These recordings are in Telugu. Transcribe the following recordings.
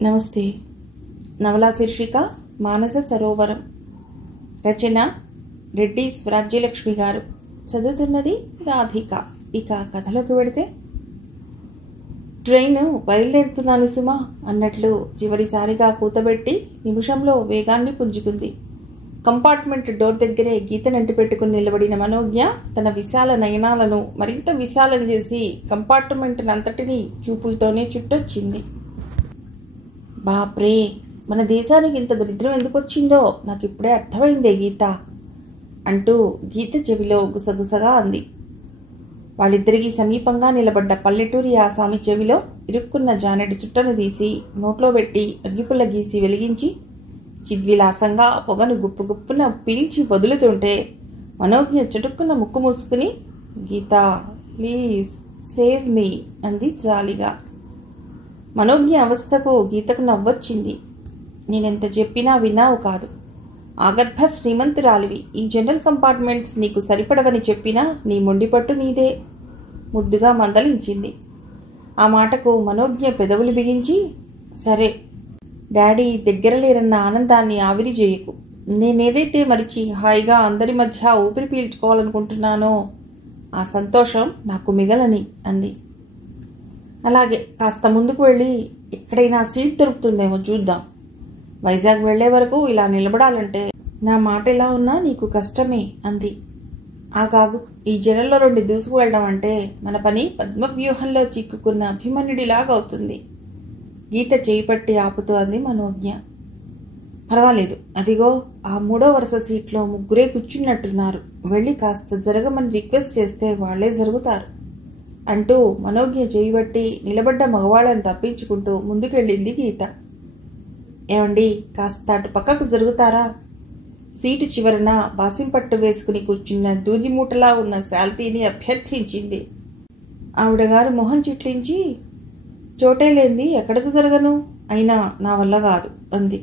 నమస్తే. నవలా శీర్షిక మానస సరోవరం. రచన రెడ్డి స్వరాజ్యలక్ష్మి గారు. చదువుతున్నది రాధిక. ఇక కథలోకి వెడితే, ట్రైన్ బయలుదేరుతున్నాను సుమా అన్నట్లు చివరిసారిగా కూతబెట్టి నిమిషంలో వేగాన్ని పుంజుకుంది. కంపార్ట్మెంట్ డోర్ దగ్గరే గీతనంటి పెట్టుకుని నిలబడిన మనోజ్ఞ తన విశాల నయనాలను మరింత విశాలం చేసి కంపార్ట్మెంట్ నంతటినీ చూపులతోనే చుట్టొచ్చింది. బాప్రే, మన దేశానికి ఇంత దరిద్రం ఎందుకు వచ్చిందో నాకు ఇప్పుడే అర్థమైందే గీత అంటూ గీత చెవిలో గుసగుసగా అంది. వాళ్ళిద్దరికీ సమీపంగా నిలబడ్డ పల్లెటూరి ఆసామి చెవిలో ఇరుక్కున్న జానెడు చుట్టను తీసి నోట్లో పెట్టి అగ్గిపుల్ల గీసి వెలిగించి చిద్విలాసంగా పొగను గుప్పు గుప్పున పీల్చి వదులుతుంటే మనోజ్ఞ చటుక్కున్న ముక్కు మూసుకుని, గీత ప్లీజ్ సేవ్ మీ అంది జాలిగా. మనోజ్ఞ అవస్థకు గీతకు నవ్వొచ్చింది. నేనెంత చెప్పినా విన్నావు కాదు. ఆగర్భ శ్రీమంతురాలివి. ఈ జనరల్ కంపార్ట్మెంట్స్ నీకు సరిపడవని చెప్పినా నీ మొండిపట్టు నీదే ముద్దుగా మందలించింది. ఆ మాటకు మనోజ్ఞ పెదవులు బిగించి, సరే డాడీ దగ్గర లేరన్న ఆనందాన్ని ఆవిరి చేయకు. నేనేదైతే మరిచి హాయిగా అందరి మధ్య ఊపిరి పీల్చుకోవాలనుకుంటున్నానో ఆ సంతోషం నాకు మిగలని అంది. అలాగే, కాస్త ముందుకు వెళ్ళి ఎక్కడైనా సీట్ దొరుకుతుందేమో చూద్దాం. వైజాగ్ వెళ్లే వరకు ఇలా నిలబడాలంటే నా మాట ఎలా ఉన్నా నీకు కష్టమే అంది. ఆగాగు, ఈ జనంలో 2 దూసుకు వెళ్ళడం అంటే మన పని పద్మవ్యూహంలో చిక్కుకున్న అభిమన్యుడిలాగా అవుతుంది. గీత చేయి పట్టి ఆపుతూ అంది మనోజ్ఞ. పర్వాలేదు, అదిగో ఆ 3వ వరుస సీట్లో 3 కూర్చున్నట్టున్నారు. వెళ్ళి కాస్త జరగమని రిక్వెస్ట్ చేస్తే వాళ్లే జరుగుతారు అంటూ మనోజ్ఞ చేయబట్టి నిలబడ్డ మగవాళ్ళని తప్పించుకుంటూ ముందుకెళ్ళింది గీత. ఏమండి, కాస్త అటు పక్కకు జరుగుతారా? సీటు చివరన బాసింపట్టు వేసుకుని కూర్చున్న దూదిమూటలా ఉన్న శాల్తీని అభ్యర్థించింది. ఆవిడగారు మొహం చిట్లించి, చోటేలేంది ఎక్కడకు జరగను, అయినా నా వల్ల కాదు అంది.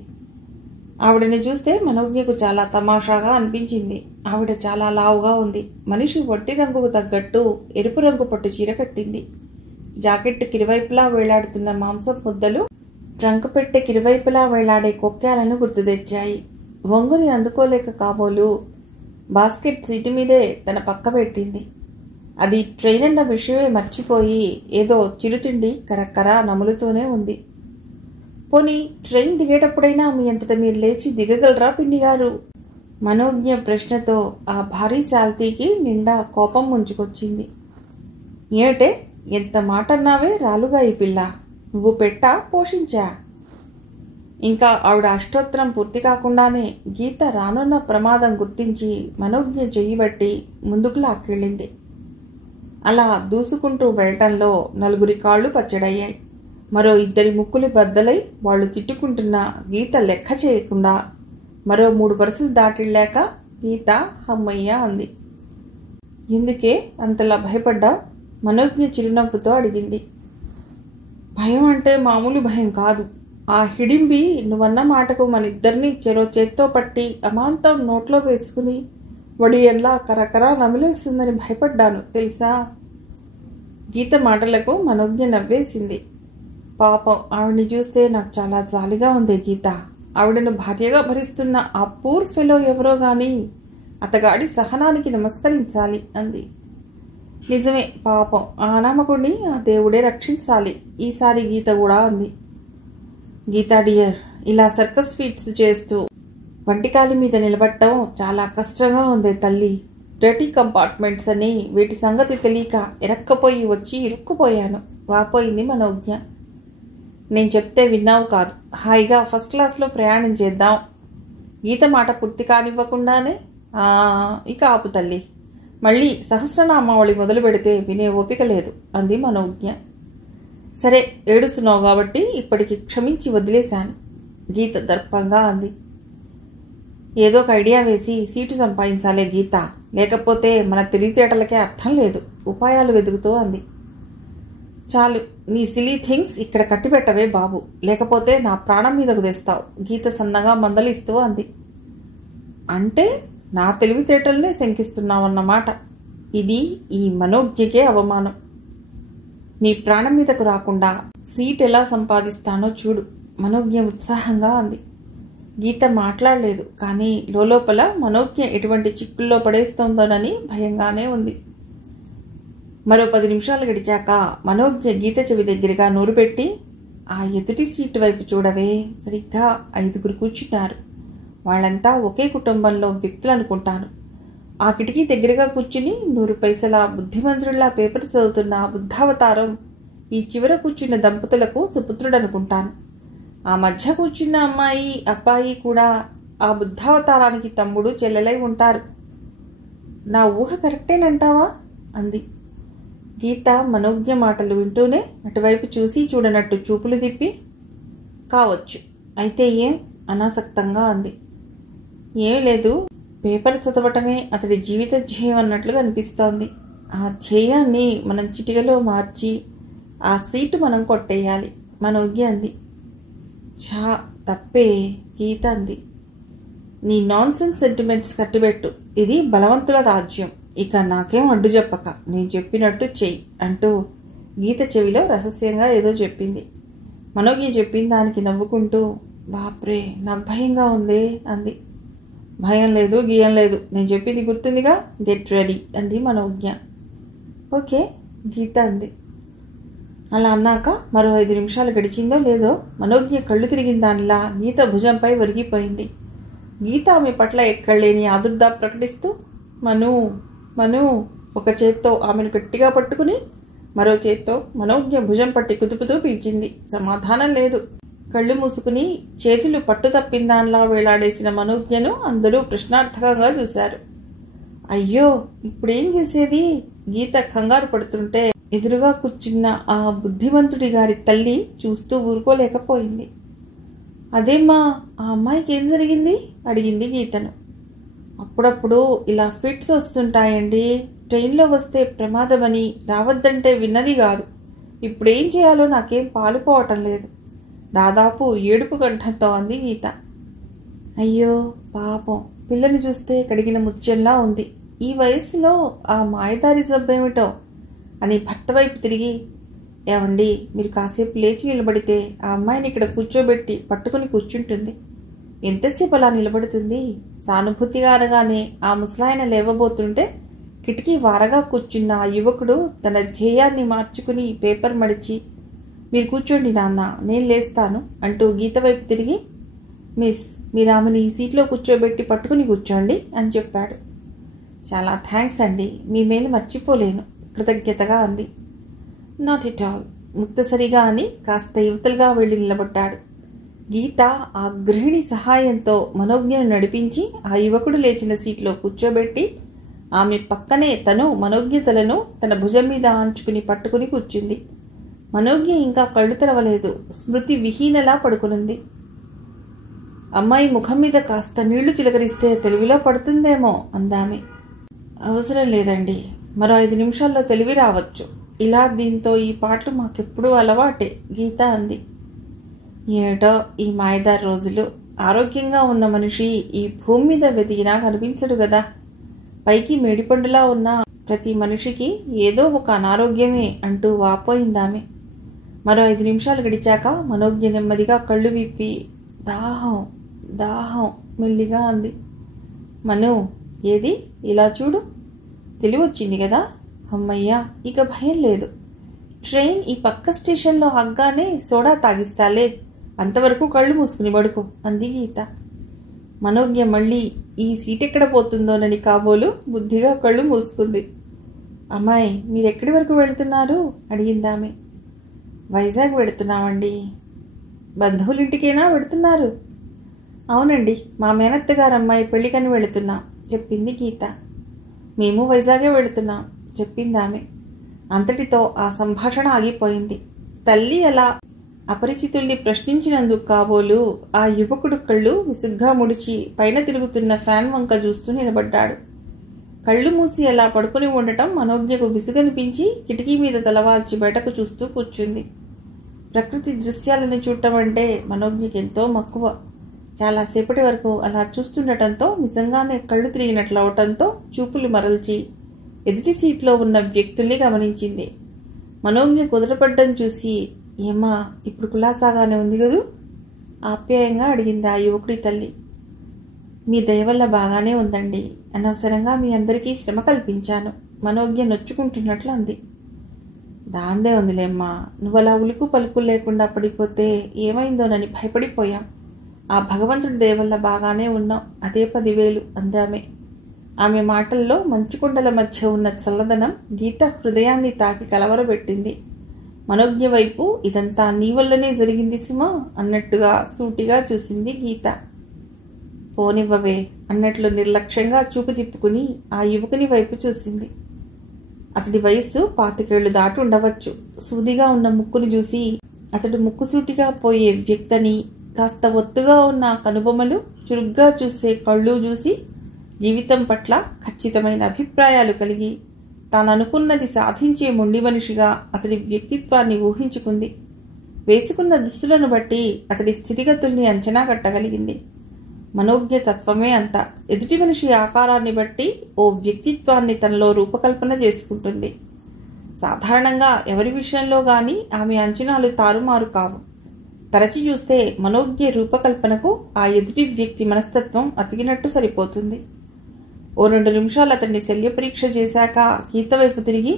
ఆవిడని చూస్తే మనోజ్ఞకు చాలా తమాషాగా అనిపించింది. ఆవిడ చాలా లావుగా ఉంది. మనిషి వట్టి రంగుకు తగ్గట్టు ఎరుపు రంగు పట్టు చీర కట్టింది. జాకెట్ కిరువైపులా వేలాడుతున్న మాంసం ముద్దలు ట్రంక్ పెట్టె కిరువైపులా వేలాడే కొక్కాలను గుర్తు తెచ్చాయి. వంగుని అందుకోలేక కాబోలు బాస్కెట్ సీటు మీదే తన పక్క పెట్టింది. అది ట్రైన్ అన్న విషయమే మర్చిపోయి ఏదో చిరుతిండి కరక్కరా నములుతూనే ఉంది. పోనీ ట్రైన్ దిగేటప్పుడైనా మీ అంతటా మీరు లేచి దిగగలరా పిన్ని గారు? మనోజ్ఞ ప్రశ్నతో ఆ భారీ శాల్తీకి నిండా కోపం ముంచుకొచ్చింది. ఏమిటే, ఎంత మాట అన్నావే రాలుగా ఈ పిల్ల, నువ్వు పెట్టా పోషించా? ఇంకా ఆవిడ అష్టోత్తరం పూర్తి కాకుండానే గీత రానున్న ప్రమాదం గుర్తించి మనోజ్ఞ చెయ్యిబట్టి ముందుకు లాక్కెళ్ళింది. అలా దూసుకుంటూ వెళ్లటంలో 4 కాళ్ళు పచ్చడయ్యాయి. మరో 2 ముక్కులు బద్దలై వాళ్లు తిట్టుకుంటున్న గీత లెక్క చేయకుండా మరో 3 వరుసలు దాటిళ్ళాక గీత హమ్మయ్య అంది. ఎందుకే అంతలా భయపడ్డావు? మనోజ్ఞ చిరునవ్వుతో అడిగింది. భయం అంటే మామూలు భయం కాదు. ఆ హిడింబి నువ్వన్న మాటకు మనిద్దరినీ చెరో చేత్తో పట్టి అమాంతం నోట్లో వేసుకుని వడియల్లా కరకరా నమిలేస్తుందని భయపడ్డాను తెలుసా? గీత మాటలకు మనోజ్ఞ నవ్వేసింది. పాపం, ఆవిడ్ని చూస్తే నాకు చాలా జాలిగా ఉంది గీత. ఆవిడను భార్యగా భరిస్తున్న ఆ పూర్ ఫెలో ఎవరో గాని అతగాడి సహనానికి నమస్కరించాలి అంది. నిజమే, పాపం ఆ అనామకుడిని ఆ దేవుడే రక్షించాలి ఈసారి గీత కూడా అంది. గీతా డియర్, ఇలా సర్కస్ ఫీట్స్ చేస్తూ వంటికాలి మీద నిలబడటం చాలా కష్టంగా ఉంది తల్లి. డర్టీ కంపార్ట్మెంట్స్ అని వీటి సంగతి తెలియక ఎరక్కపోయి వచ్చి ఇరుక్కుపోయాను వాపోయింది మనోజ్ఞ. నేను చెప్తే విన్నావు కాదు. హాయిగా ఫస్ట్ క్లాస్లో ప్రయాణం చేద్దాం. గీత మాట పూర్తి కానివ్వకుండానే ఇక ఆపు తల్లి, మళ్ళీ సహస్రనామావళి మొదలు పెడితే వినే ఓపిక లేదు అంది మనోజ్ఞ. సరే, ఏడుస్తున్నావు కాబట్టి ఇప్పటికి క్షమించి వదిలేశాను గీత దర్పంగా అంది. ఏదో ఒక ఐడియా వేసి సీటు సంపాదించాలే గీత, లేకపోతే మన తెలివితేటలకే అర్థం లేదు ఉపాయాలు వెతుకుతూ అంది. చాలు, నీ సిలీ థింగ్స్ ఇక్కడ కట్టిపెట్టవే బాబు, లేకపోతే నా ప్రాణం మీదకు తెస్తావు గీత సన్నగా మందలిస్తూ అంది. అంటే నా తెలివితేటల్నే శంకిస్తున్నావన్నమాట. ఇది ఈ మనోజ్ఞకే అవమానం. నీ ప్రాణం మీదకు రాకుండా సీట్ ఎలా సంపాదిస్తానో చూడు మనోజ్ఞ ఉత్సాహంగా అంది. గీత మాట్లాడలేదు, కానీ లోపల మనోజ్ఞ ఎటువంటి చిక్కుల్లో పడేస్తోందోనని భయంగానే ఉంది. మరో 10 నిమిషాలు గడిచాక మనోజ్ఞ గీత చెవి దగ్గరగా నోరు పెట్టి, ఆ ఎదుటి సీటు వైపు చూడవే, సరిగ్గా 5 కూర్చున్నారు. వాళ్ళంతా ఒకే కుటుంబంలో వ్యక్తులు అనుకుంటాను. ఆ కిటికీ దగ్గరగా కూర్చుని 100 పైసల బుద్ధిమంతుడిలా పేపర్ చదువుతున్న బుద్ధావతారం ఈ చివర కూర్చున్న దంపతులకు సుపుత్రుడనుకుంటాను. ఆ మధ్య కూర్చున్న అమ్మాయి అబ్బాయి కూడా ఆ బుద్ధావతారానికి తమ్ముడు చెల్లెలై ఉంటారు. నా ఊహ కరెక్టేనంటావా అంది. గీత మనోజ్ఞ మాటలు వింటూనే అటువైపు చూసి చూడనట్టు చూపులు తిప్పి, కావచ్చు, అయితే ఏం అనాసక్తంగా అంది. ఏం లేదు, పేపర్ చదవటమే అతడి జీవిత ధ్యేయం అన్నట్లుగా అనిపిస్తోంది. ఆ ధ్యేయాన్ని మనం చిటికలో మార్చి ఆ సీటు మనం కొట్టేయాలి మనోజ్ఞ అంది. ఛా, తప్పే గీత అంది. నీ నాన్సెన్స్ సెంటిమెంట్స్ కట్టిబెట్టు, ఇది బలవంతుల రాజ్యం, ఇక నాకేం అడ్డు చెప్పక నేను చెప్పినట్టు చెయ్యి అంటూ గీత చెవిలో రహస్యంగా ఏదో చెప్పింది. మనోజ్ఞ చెప్పిన దానికి నవ్వుకుంటూ, బాప్రే నాకు భయంగా ఉందే అంది. భయం లేదు, గీయం లేదు, నేను చెప్పింది గుర్తుందిగా, గెట్ రెడీ అంది మనోజ్ఞ. ఓకే గీత అంది. అలా అన్నాక మరో 5 నిమిషాలు గడిచిందో లేదో మనోజ్ఞ కళ్ళు తిరిగిన దానిలా గీత భుజంపై ఒరిగిపోయింది. గీత ఆమె పట్ల ఎక్కడలేని ఆదుర్దా ప్రకటిస్తూ మను మను ఒక చేత్తో ఆమెను గట్టిగా పట్టుకుని మరో చేత్తో మనోజ్ఞ భుజం పట్టి కుదుపుతూ పిలిచింది. సమాధానం లేదు. కళ్ళు మూసుకుని చేతులు పట్టు తప్పిందాన్లా వేలాడేసిన మనోజ్ఞను అందరూ ప్రశ్నార్థకంగా చూశారు. అయ్యో, ఇప్పుడేం చేసేది? గీత కంగారు పడుతుంటే ఎదురుగా కూర్చున్న ఆ బుద్ధిమంతుడి గారి తల్లి చూస్తూ ఊరుకోలేకపోయింది. అదేమ్మా, ఆ అమ్మాయికి ఏం జరిగింది అడిగింది గీతను. అప్పుడప్పుడు ఇలా ఫిట్స్ వస్తుంటాయండి, ట్రైన్లో వస్తే ప్రమాదమని రావద్దంటే విన్నది కాదు. ఇప్పుడేం చేయాలో నాకేం పాలుపోవటం లేదు, దాదాపు ఏడుపు కంఠంతో అంది గీత. అయ్యో పాపం, పిల్లని చూస్తే కడిగిన ముత్యంలా ఉంది. ఈ వయసులో ఆ మాయదారి జబ్బేమిటో అని భర్త వైపు తిరిగి, ఏమండి, మీరు కాసేపు లేచి నిలబడితే ఆ అమ్మాయిని ఇక్కడ కూర్చోబెట్టి పట్టుకుని కూర్చుంటుంది. ఎంతసేపు అలా నిలబడుతుంది? సానుభూతిగా అనగానే ఆ ముసలాయన లేవబోతుంటే కిటికీ వారగా కూర్చున్న ఆ యువకుడు తన ధ్యేయాన్ని మార్చుకుని పేపర్ మడిచి, మీరు కూర్చోండి నాన్న, నేను లేస్తాను అంటూ గీత వైపు తిరిగి, మిస్, మీరు ఆమెను ఈ సీట్లో కూర్చోబెట్టి పట్టుకుని కూర్చోండి అని చెప్పాడు. చాలా థ్యాంక్స్ అండి, మీ మేలు మర్చిపోలేను కృతజ్ఞతగా అంది. నాట్ ఇట్ ఆల్, ముక్తసరిగా అని కాస్త యువతలుగా వెళ్ళి నిలబడ్డాడు. గీత ఆ గృహిణి సహాయంతో మనోజ్ఞను నడిపించి ఆ యువకుడు లేచిన సీట్లో కూర్చోబెట్టి ఆమె పక్కనే తను మనోజ్ఞ తలను తన భుజం మీద ఆంచుకుని పట్టుకుని కూర్చుంది. మనోజ్ఞ ఇంకా కళ్ళు తెరవలేదు, స్మృతి విహీనలా పడుకునుంది. అమ్మాయి ముఖం మీద కాస్త నీళ్లు చిలకరిస్తే తెలివిలో పడుతుందేమో అందామె. అవసరం లేదండి, మరో 5 నిమిషాల్లో తెలివి రావచ్చు. ఇలా దీంతో ఈ పాటలు మాకెప్పుడూ అలవాటే గీత అంది. ఏటో ఈ మాయదారి రోజులు. ఆరోగ్యంగా ఉన్న మనిషి ఈ భూమి మీద వెతికినా కనిపించడు కదా. పైకి మేడిపండులా ఉన్న ప్రతి మనిషికి ఏదో ఒక అనారోగ్యమే అంటూ వాపోయిందామె. మరో 5 నిమిషాలు గడిచాక మనోజ్ఞ నెమ్మదిగా కళ్ళు విప్పి, దాహం దాహం మెల్లిగా అంది. మను, ఏది ఇలా చూడు, తెలివొచ్చింది కదా. అమ్మయ్యా, ఇక భయం లేదు. ట్రైన్ ఈ పక్క స్టేషన్లో ఆగ్గానే సోడా తాగిస్తాలే, అంతవరకు కళ్ళు మూసుకుని పడుకో అంది గీత. మనోజ్ఞ మళ్ళీ ఈ సీట్ ఎక్కడ పోతుందోనని కాబోలు బుద్ధిగా కళ్ళు మూసుకుంది. అమ్మాయి, మీరెక్కడి వరకు వెళుతున్నారు అడిగిందామె. వైజాగ్ వెళుతున్నామండి. బంధువులింటికైనా వెళుతున్నారు? అవునండి, మా మేనత్తగారు అమ్మాయి పెళ్లికని వెళుతున్నాం చెప్పింది గీత. మేము వైజాగే వెళుతున్నాం చెప్పిందామె. అంతటితో ఆ సంభాషణ ఆగిపోయింది. తల్లి అలా అపరిచితుల్ని ప్రశ్నించినందుకు కాబోలు ఆ యువకుడు కళ్ళు విసుగ్గా ముడిచి పైన తిరుగుతున్న ఫ్యాన్ వంక చూస్తూ నిలబడ్డాడు. కళ్ళు మూసి అలా పడుకుని ఉండటం మనోజ్ఞకు విసుగనిపించి కిటికీ మీద తలవాల్చి బయటకు చూస్తూ కూర్చుంది. ప్రకృతి దృశ్యాలను చూడటం అంటే మనోజ్ఞకి ఎంతో మక్కువ. చాలాసేపటి వరకు అలా చూస్తుండటంతో నిజంగానే కళ్ళు తిరిగినట్లు అవటంతో చూపులు మరల్చి ఎదుటి సీట్లో ఉన్న వ్యక్తుల్ని గమనించింది. మనోజ్ఞ కుదరపడ్డం చూసి, ఏమ్మా, ఇప్పుడు కులాసాగానే ఉంది కదూ ఆప్యాయంగా అడిగింది ఆ యువకుడి తల్లి. మీ దయ వల్ల బాగానే ఉందండి. అనవసరంగా మీ అందరికీ శ్రమ కల్పించాను. మనోజ్ఞ నొచ్చుకుంటున్నట్లు అంది. దాందే ఉందిలేమ్మా, నువ్వలా ఉలుకు పలుకు లేకుండా పడిపోతే ఏమైందోనని భయపడిపోయాం. ఆ భగవంతుడి దయ వల్ల బాగానే ఉన్నాం. అదే 10,000 అందామె. ఆమె మాటల్లో మంచుకొండల మధ్య ఉన్న చల్లదనం గీత హృదయాన్ని తాకి కలవరబెట్టింది. మనోజ్ఞ వైపు ఇదంతా నీ వల్లనే జరిగింది సుమా అన్నట్టుగా సూటిగా చూసింది గీత. పోనివ్వవే అన్నట్లు నిర్లక్ష్యంగా చూపు తిప్పుకుని ఆ యువకుని వైపు చూసింది. అతడి వయస్సు 25 దాటి ఉండవచ్చు. సూదిగా ఉన్న ముక్కును చూసి అతడు ముక్కుసూటిగా పోయే వ్యక్తని, కాస్త ఒత్తుగా ఉన్న కనుబొమ్మలు, చురుగ్గా చూసే కళ్ళు చూసి జీవితం పట్ల ఖచ్చితమైన అభిప్రాయాలు కలిగి తాను అనుకున్నది సాధించే మొండి మనిషిగా అతడి వ్యక్తిత్వాన్ని ఊహించుకుంది. వేసుకున్న దుస్తులను బట్టి అతడి స్థితిగతుల్ని అంచనా కట్టగలిగింది. మనోజ్ఞ తత్వమే అంత. ఎదుటి మనిషి ఆకారాన్ని బట్టి ఓ వ్యక్తిత్వాన్ని తనలో రూపకల్పన చేసుకుంటుంది. సాధారణంగా ఎవరి విషయంలో గాని ఆమె అంచనాలు తారుమారు కావు. తరచి చూస్తే మనోజ్ఞ రూపకల్పనకు ఆ ఎదుటి వ్యక్తి మనస్తత్వం అతికినట్టు సరిపోతుంది. ఓ 2 నిమిషాలు అతన్ని శల్యపరీక్ష చేశాక గీత వైపు తిరిగి,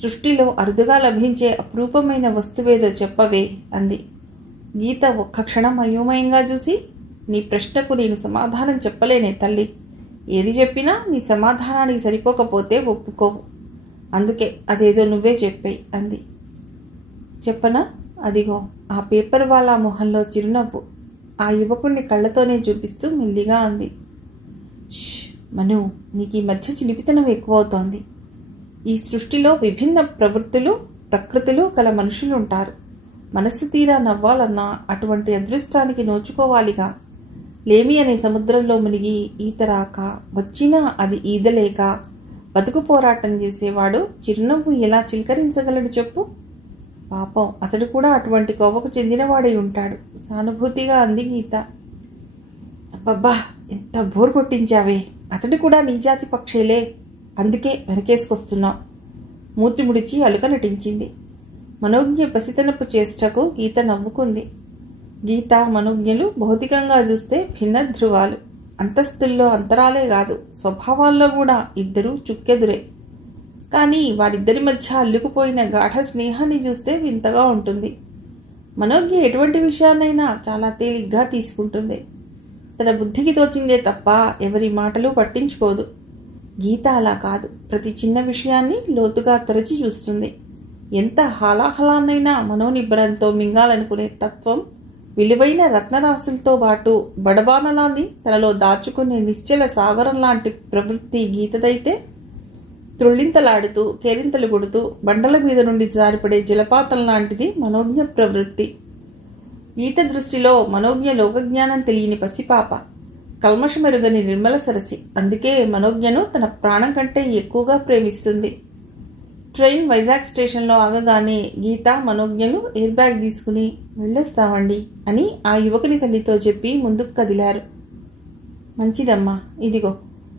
సృష్టిలో అరుదుగా లభించే అపురూపమైన వస్తువేదో చెప్పవే అంది. గీత ఒక్క క్షణం అయోమయంగా చూసి, నీ ప్రశ్నకు నేను సమాధానం చెప్పలేనే తల్లి. ఏది చెప్పినా నీ సమాధానానికి సరిపోకపోతే ఒప్పుకోవు. అందుకే అదేదో నువ్వే చెప్పేయి అంది. చెప్పనా? అదిగో ఆ పేపర్ వాళ్ళ మొహంలో చిరునవ్వు ఆ యువకుణ్ణి కళ్ళతోనే చూపిస్తూ మెల్లిగా అంది. మను, నీకు ఈ మధ్య చిలిపితనం ఎక్కువవుతోంది. ఈ సృష్టిలో విభిన్న ప్రవృత్తులు ప్రకృతులు కల మనుషులుంటారు. మనస్సు తీరా నవ్వాలన్నా అటువంటి అదృష్టానికి నోచుకోవాలిగా. లేమి అనే సముద్రంలో మునిగి ఈత రాక, వచ్చినా అది ఈదలేక బతుకు పోరాటం చేసేవాడు చిరునవ్వు ఎలా చిలకరించగలడు చెప్పు? పాపం, అతడు కూడా అటువంటి కోవకు చెందినవాడై ఉంటాడు సానుభూతిగా అంది గీత. అబ్బబ్బా, ఎంత బోర్ కొట్టించావే. అతడు కూడా నీజాతి పక్షేలే, అందుకే వెనకేసుకొస్తున్నావు. మూతి ముడిచి అలుక నటించింది. మనోజ్ఞ పసితనపు చేష్టకు గీత నవ్వుకుంది. గీత మనోజ్ఞలు భౌతికంగా చూస్తే భిన్న ధృవాలు. అంతస్తుల్లో అంతరాలే కాదు, స్వభావాల్లో కూడా ఇద్దరూ చుక్కెదురే. కానీ వారిద్దరి మధ్య అల్లుకుపోయిన గాఢ స్నేహాన్ని చూస్తే వింతగా ఉంటుంది. మనోజ్ఞ ఎటువంటి విషయాన్నైనా చాలా తేలిగ్గా తీసుకుంటుంది. తన బుద్ధికి తోచిందే తప్ప ఎవరి మాటలు పట్టించుకోదు. గీత అలా కాదు. ప్రతి చిన్న విషయాన్ని లోతుగా తరచి చూస్తుంది. ఎంత హాలాహలాన్నైనా మనోనిబ్బరంతో మింగాలనుకునే తత్వం, విలువైన రత్నరాశులతో పాటు బడబానలాన్ని తనలో దాచుకునే నిశ్చల సాగరం లాంటి ప్రవృత్తి గీతదైతే, త్రుళ్ళింతలాడుతూ కేరింతలు కొడుతూ బండల మీద నుండి జారిపడే జలపాతం లాంటిది మనోజ్ఞ ప్రవృత్తి. గీత దృష్టిలో మనోజ్ఞ లోకజ్ఞానం తెలియని పసిపాప, కల్మషమెరుగని నిర్మల సరసి. అందుకే మనోజ్ఞను తన ప్రాణం కంటే ఎక్కువగా ప్రేమిస్తుంది. ట్రైన్ వైజాగ్ స్టేషన్లో ఆగగానే గీత మనోజ్ఞను ఎయిర్ బ్యాగ్ తీసుకుని వెళ్ళొస్తామండి అని ఆ యువకుని తల్లితో చెప్పి ముందుకు కదిలారు. మంచిదమ్మా, ఇదిగో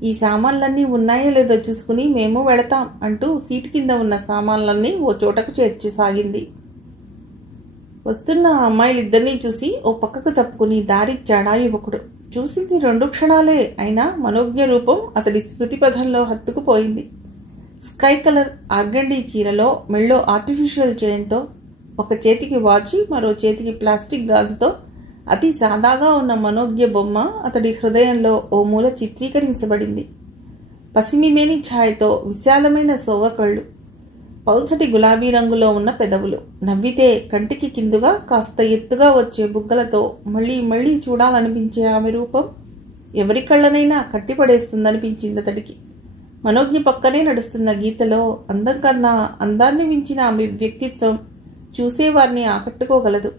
ఈ సామాన్లన్నీ ఉన్నాయో లేదో చూసుకుని మేము వెళతాం అంటూ సీటు కింద ఉన్న సామాన్లన్నీ ఓ చోటకు చేర్చసాగింది. వస్తున్న అమ్మాయిలిద్దరినీ చూసి ఓ పక్కకు తప్పుకుని దారిచ్చాడా యువకుడు. చూసింది 2 క్షణాలే అయినా మనోజ్ఞ రూపం అతడి స్మృతిపథంలో హత్తుకుపోయింది. స్కై కలర్ ఆర్గండీ చీరలో, మెళ్ళో ఆర్టిఫిషియల్ చైన్తో, ఒక చేతికి వాచి, మరో చేతికి ప్లాస్టిక్ గాజుతో అతి సాదాగా ఉన్న మనోజ్ఞ బొమ్మ అతడి హృదయంలో ఓ మూల చిత్రీకరించబడింది. పసిమిమేని ఛాయతో విశాలమైన సోగకళ్ళు, పల్చటి గులాబీ రంగులో ఉన్న పెదవులు, నవ్వితే కంటికి కిందుగా కాస్త ఎత్తుగా వచ్చే బుగ్గలతో మళ్లీ మళ్లీ చూడాలనిపించే ఆమె రూపం ఎవరి కళ్ళనైనా కట్టిపడేస్తుందనిపించింది అతడికి. మనోజ్ఞ పక్కనే నడుస్తున్న గీతలో అందం కన్నా అందాన్ని మించిన ఆమె వ్యక్తిత్వం చూసేవారిని ఆకట్టుకోగలదు.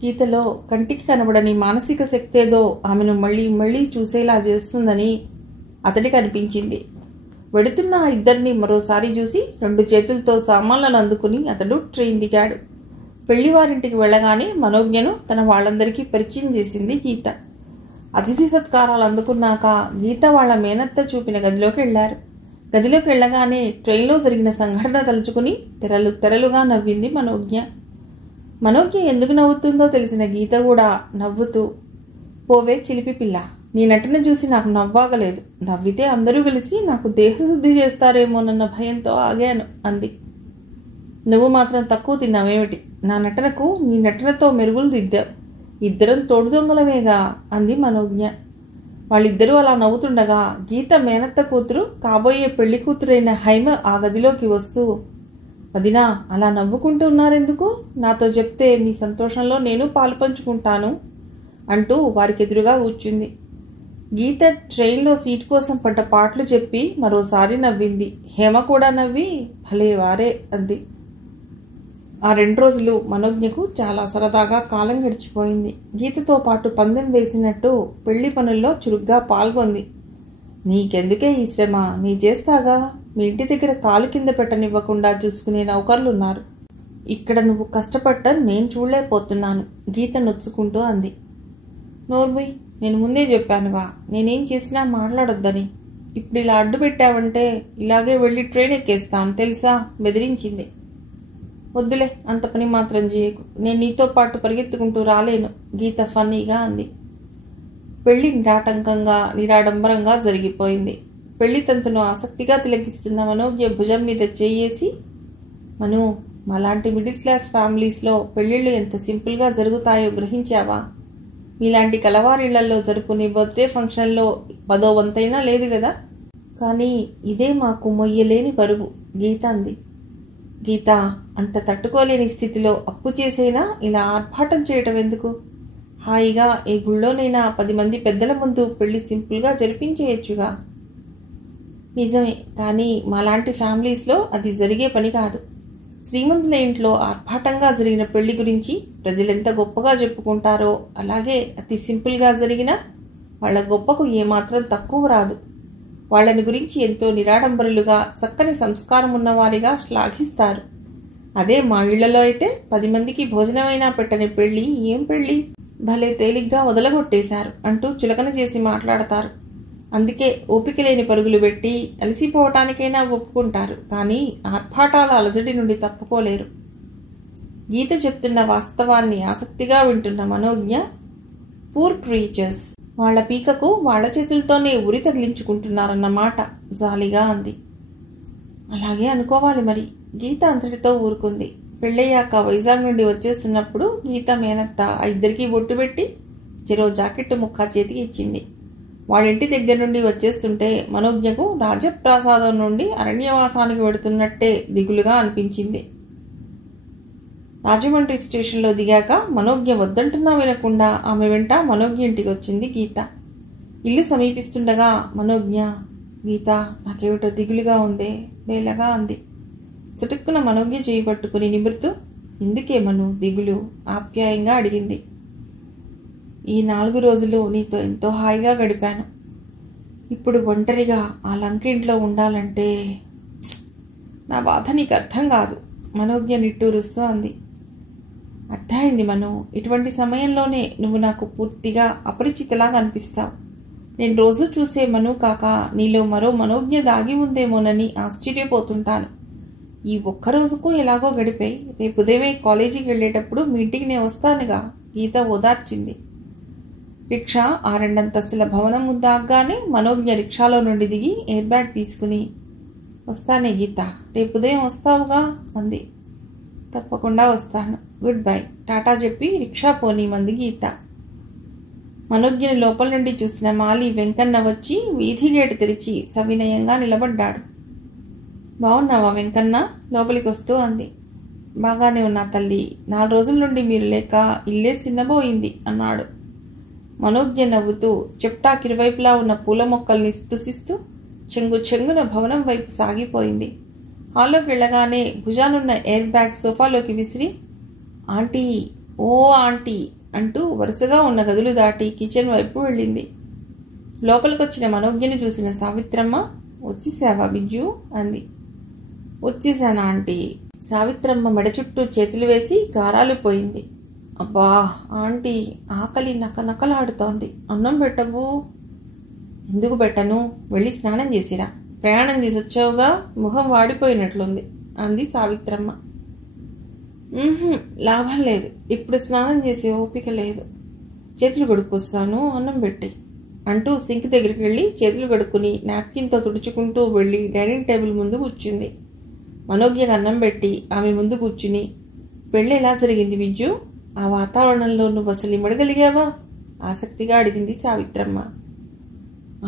గీతలో కంటికి కనబడని మానసిక శక్తేదో ఆమెను మళ్లీ మళ్లీ చూసేలా చేస్తుందని అతడికి అనిపించింది. వెడుతున్న ఆ ఇద్దరిని మరోసారి చూసి 2 చేతులతో సామాన్లను అందుకుని అతడు ట్రైన్ దిగాడు. పెళ్లివారింటికి వెళ్లగానే మనోజ్ఞను తన వాళ్ళందరికీ పరిచయం చేసింది గీత. అతిథి సత్కారాలు అందుకున్నాక గీత వాళ్ల మేనత్త చూపిన గదిలోకి వెళ్లారు. గదిలోకి వెళ్లగానే ట్రైన్లో జరిగిన సంఘటన తలుచుకుని తెరలుగా నవ్వింది మనోజ్ఞ. మనోజ్ఞ ఎందుకు నవ్వుతుందో తెలిసిన గీత కూడా నవ్వుతూ, పోవే చిలిపి పిల్ల, నీ నటన చూసి నాకు నవ్వాగలేదు. నవ్వితే అందరూ కలిసి నాకు దేహశుద్ధి చేస్తారేమోనన్న భయంతో ఆగాను అంది. నువ్వు మాత్రం తక్కువ తిన్నావేమిటి? నా నటనకు నీ నటనతో మెరుగులు దిద్దావు. ఇద్దరం తోడు దొంగలమేగా అంది మనోజ్ఞ. వాళ్ళిద్దరూ అలా నవ్వుతుండగా గీత మేనత్త కూతురు, కాబోయే పెళ్లి కూతురైన హైమ ఆ గదిలోకి వస్తూ, వదినా అలా నవ్వుకుంటూ ఉన్నారెందుకు? నాతో చెప్తే మీ సంతోషంలో నేను పాలు పంచుకుంటాను అంటూ వారికెదురుగా కూర్చుంది. గీత ట్రైన్లో సీట్ కోసం పడ్డ పాటలు చెప్పి మరోసారి నవ్వింది. హేమ కూడా నవ్వి భలే వారే అంది. ఆ 2 రోజులు మనోజ్ఞకు చాలా సరదాగా కాలం గడిచిపోయింది. గీతతో పాటు పందెం వేసినట్టు పెళ్లి పనుల్లో చురుగ్గా పాల్గొంది. నీకెందుకే ఈ శ్రమ, నీ చేస్తాగా. మీ ఇంటి దగ్గర కాలు కింద పెట్టనివ్వకుండా చూసుకునే నౌకర్లున్నారు. ఇక్కడ నువ్వు కష్టపడటం నేను చూడలేకపోతున్నాను గీత నొచ్చుకుంటూ అంది. నోర్మయ్, నేను ముందే చెప్పానుగా నేనేం చేసినా మాట్లాడొద్దని. ఇప్పుడు ఇలా అడ్డు పెట్టావంటే ఇలాగే వెళ్ళి ట్రైన్ ఎక్కేస్తాను తెలుసా బెదిరించింది. వద్దులే, అంత పని మాత్రం చేయకు. నేను నీతో పాటు పరిగెత్తుకుంటూ రాలేను గీత ఫన్నీగా అంది. పెళ్లి నిరాటంకంగా నిరాడంబరంగా జరిగిపోయింది. పెళ్లి తంతును ఆసక్తిగా తిలకిస్తున్న మనోజ్ఞ భుజం మీద చేయేసి, మను, మాలాంటి మిడిల్ క్లాస్ ఫ్యామిలీస్లో పెళ్లిళ్ళు ఎంత సింపుల్గా జరుగుతాయో గ్రహించావా? మీలాంటి కలవారిళ్లలో జరుపుకునే బర్త్డే ఫంక్షన్లో 10వ వంతైనా లేదు కదా. కానీ ఇదే మాకు మొయ్యలేని బరువు గీత అంది. గీత, అంత తట్టుకోలేని స్థితిలో అప్పు చేసేనా ఇలా ఆర్భాటం చేయటం ఎందుకు? హాయిగా ఏ గుళ్ళోనైనా 10 మంది పెద్దల ముందు పెళ్లి సింపుల్గా జరిపించేయచ్చుగా. నిజమే, కానీ మాలాంటి ఫ్యామిలీస్లో అది జరిగే పని కాదు. శ్రీమంతుల ఇంట్లో ఆర్భాటంగా జరిగిన పెళ్లి గురించి ప్రజలెంత గొప్పగా చెప్పుకుంటారో అలాగే అతి సింపుల్గా జరిగిన వాళ్ళ గొప్పకు ఏమాత్రం తక్కువ రాదు. వాళ్ళని గురించి ఎంతో నిరాడంబరులుగా చక్కని సంస్కారం ఉన్నవారిగా శ్లాఘిస్తారు. అదే మా ఇళ్లలో అయితే 10 మందికి భోజనమైనా పెట్టని పెళ్లి ఏం పెళ్లి, భలే తేలిగ్గా వదలగొట్టేశారు అంటూ చులకన చేసి మాట్లాడతారు. అందుకే ఓపిక లేని పరుగులు పెట్టి అలసిపోవటానికైనా ఒప్పుకుంటారు, కానీ ఆర్భాటాల అలజడి నుండి తప్పుకోలేరు. గీత చెప్తున్న వాస్తవాన్ని ఆసక్తిగా వింటున్న మనోజ్ఞ, పూర్ క్రీచర్స్, వాళ్ల పీకకు వాళ్ల చేతులతోనే ఉరి తగిలించుకుంటున్నారన్నమాట జాలిగా అంది. అలాగే అనుకోవాలి మరి. గీత అంతటితో ఊరుకుంది. పెళ్ళయ్యాక వైజాగ్ నుండి వచ్చేస్తున్నప్పుడు గీత మేనత్త ఆ ఇద్దరికీ బొట్టు పెట్టి చెరో జాకెట్టు ముక్క చేతికి ఇచ్చింది. వాళ్ళింటి దగ్గర నుండి వచ్చేస్తుంటే మనోజ్ఞకు రాజప్రాసాదం నుండి అరణ్యవాసానికి వెడుతున్నట్టే దిగులుగా అనిపించింది. రాజమండ్రి స్టేషన్లో దిగాక మనోజ్ఞ వద్దంటున్నా వినకుండా ఆమె వెంట మనోజ్ఞ ఇంటికి వచ్చింది గీత. ఇల్లు సమీపిస్తుండగా మనోజ్ఞ, గీత, నాకేమిటో దిగులుగా ఉందే వేలగా అంది. చటుక్కున మనోజ్ఞ చేయి పట్టుకుని నిమురుతూ, ఎందుకే మను దిగులు ఆప్యాయంగా అడిగింది. ఈ 4 రోజులు నీతో ఎంతో హాయిగా గడిపాను. ఇప్పుడు ఒంటరిగా ఆ లంకింట్లో ఉండాలంటే నా బాధ నీకు అర్థం కాదు మనోజ్ఞ నిట్టూరుస్తూ అంది. అర్థమైంది మను, ఇటువంటి సమయంలోనే నువ్వు నాకు పూర్తిగా అపరిచితలాగా అనిపిస్తావు. నేను రోజు చూసే మను కాక నీలో మరో మనోజ్ఞ దాగి ఉందేమోనని ఆశ్చర్యపోతుంటాను. ఈ ఒక్కరోజుకు ఎలాగో గడిపాయి. రేపు ఉదయమే కాలేజీకి వెళ్ళేటప్పుడు మీ ఇంటికి నేను వస్తానుగా గీత ఓదార్చింది. రిక్షా 6 అంతస్తుల భవనం ముందాగానే మనోజ్ఞ రిక్షాలో నుండి దిగి ఎయిర్ బ్యాగ్ తీసుకుని, వస్తానే గీత, రేపు ఉదయం వస్తావుగా అంది. తప్పకుండా వస్తాను, గుడ్ బై, టాటా చెప్పి రిక్షా పోనీమంది గీత. మనోజ్ఞని లోపల నుండి చూసిన మాలి వెంకన్న వచ్చి వీధి గేటు తెరిచి సవినయంగా నిలబడ్డాడు. బాగున్నావా వెంకన్న, లోపలికి వస్తూ అంది. బాగానే ఉన్నా తల్లి, 4 రోజుల నుండి మీరు లేక ఇల్లే చిన్నబోయింది అన్నాడు. మనోజ్ఞ నవ్వుతూ చెప్టాకి ఇరువైపులా ఉన్న పూల మొక్కల్ని స్పృశిస్తూ చెంగు చెంగున భవనం వైపు సాగిపోయింది. హాల్లోకి వెళ్ళగానే భుజానున్న ఎయిర్ బ్యాగ్ సోఫాలోకి విసిరి, ఆంటీ, ఓ ఆంటీ అంటూ వరుసగా ఉన్న గదులు దాటి కిచెన్ వైపు వెళ్ళింది. లోపలికొచ్చిన మనోజ్ఞని చూసిన సావిత్రమ్మ, వచ్చేసావా బిజ్జు అంది. వచ్చేసానా ఆంటీ. సావిత్రమ్మ మెడ చుట్టూ చేతులు వేసి గారాలు పోయింది. అబ్బా ఆంటీ, ఆకలి నకనకలాడుతోంది, అన్నం పెట్టవు. ఎందుకు పెట్టను, వెళ్ళి స్నానం చేసిరా, ప్రయాణం చేసొచ్చావుగా, ముఖం వాడిపోయినట్లుంది అంది సావిత్రమ్మ. లాభం లేదు, ఇప్పుడు స్నానం చేసే ఓపిక లేదు, చేతులు కడుక్కొస్తాను, అన్నం పెట్టి అంటూ సింక్ దగ్గరికి వెళ్ళి చేతులు కడుక్కుని నాప్కిన్తో తుడుచుకుంటూ వెళ్ళి డైనింగ్ టేబుల్ ముందు కూర్చుంది. మనోజ్ఞకు అన్నం పెట్టి ఆమె ముందు కూర్చుని, పెళ్ళి ఎలా జరిగింది విజ్జు? ఆ వాతావరణంలో నువ్వు అసలు ఇమ్మడగలిగావా? ఆసక్తిగా అడిగింది సావిత్రమ్మ.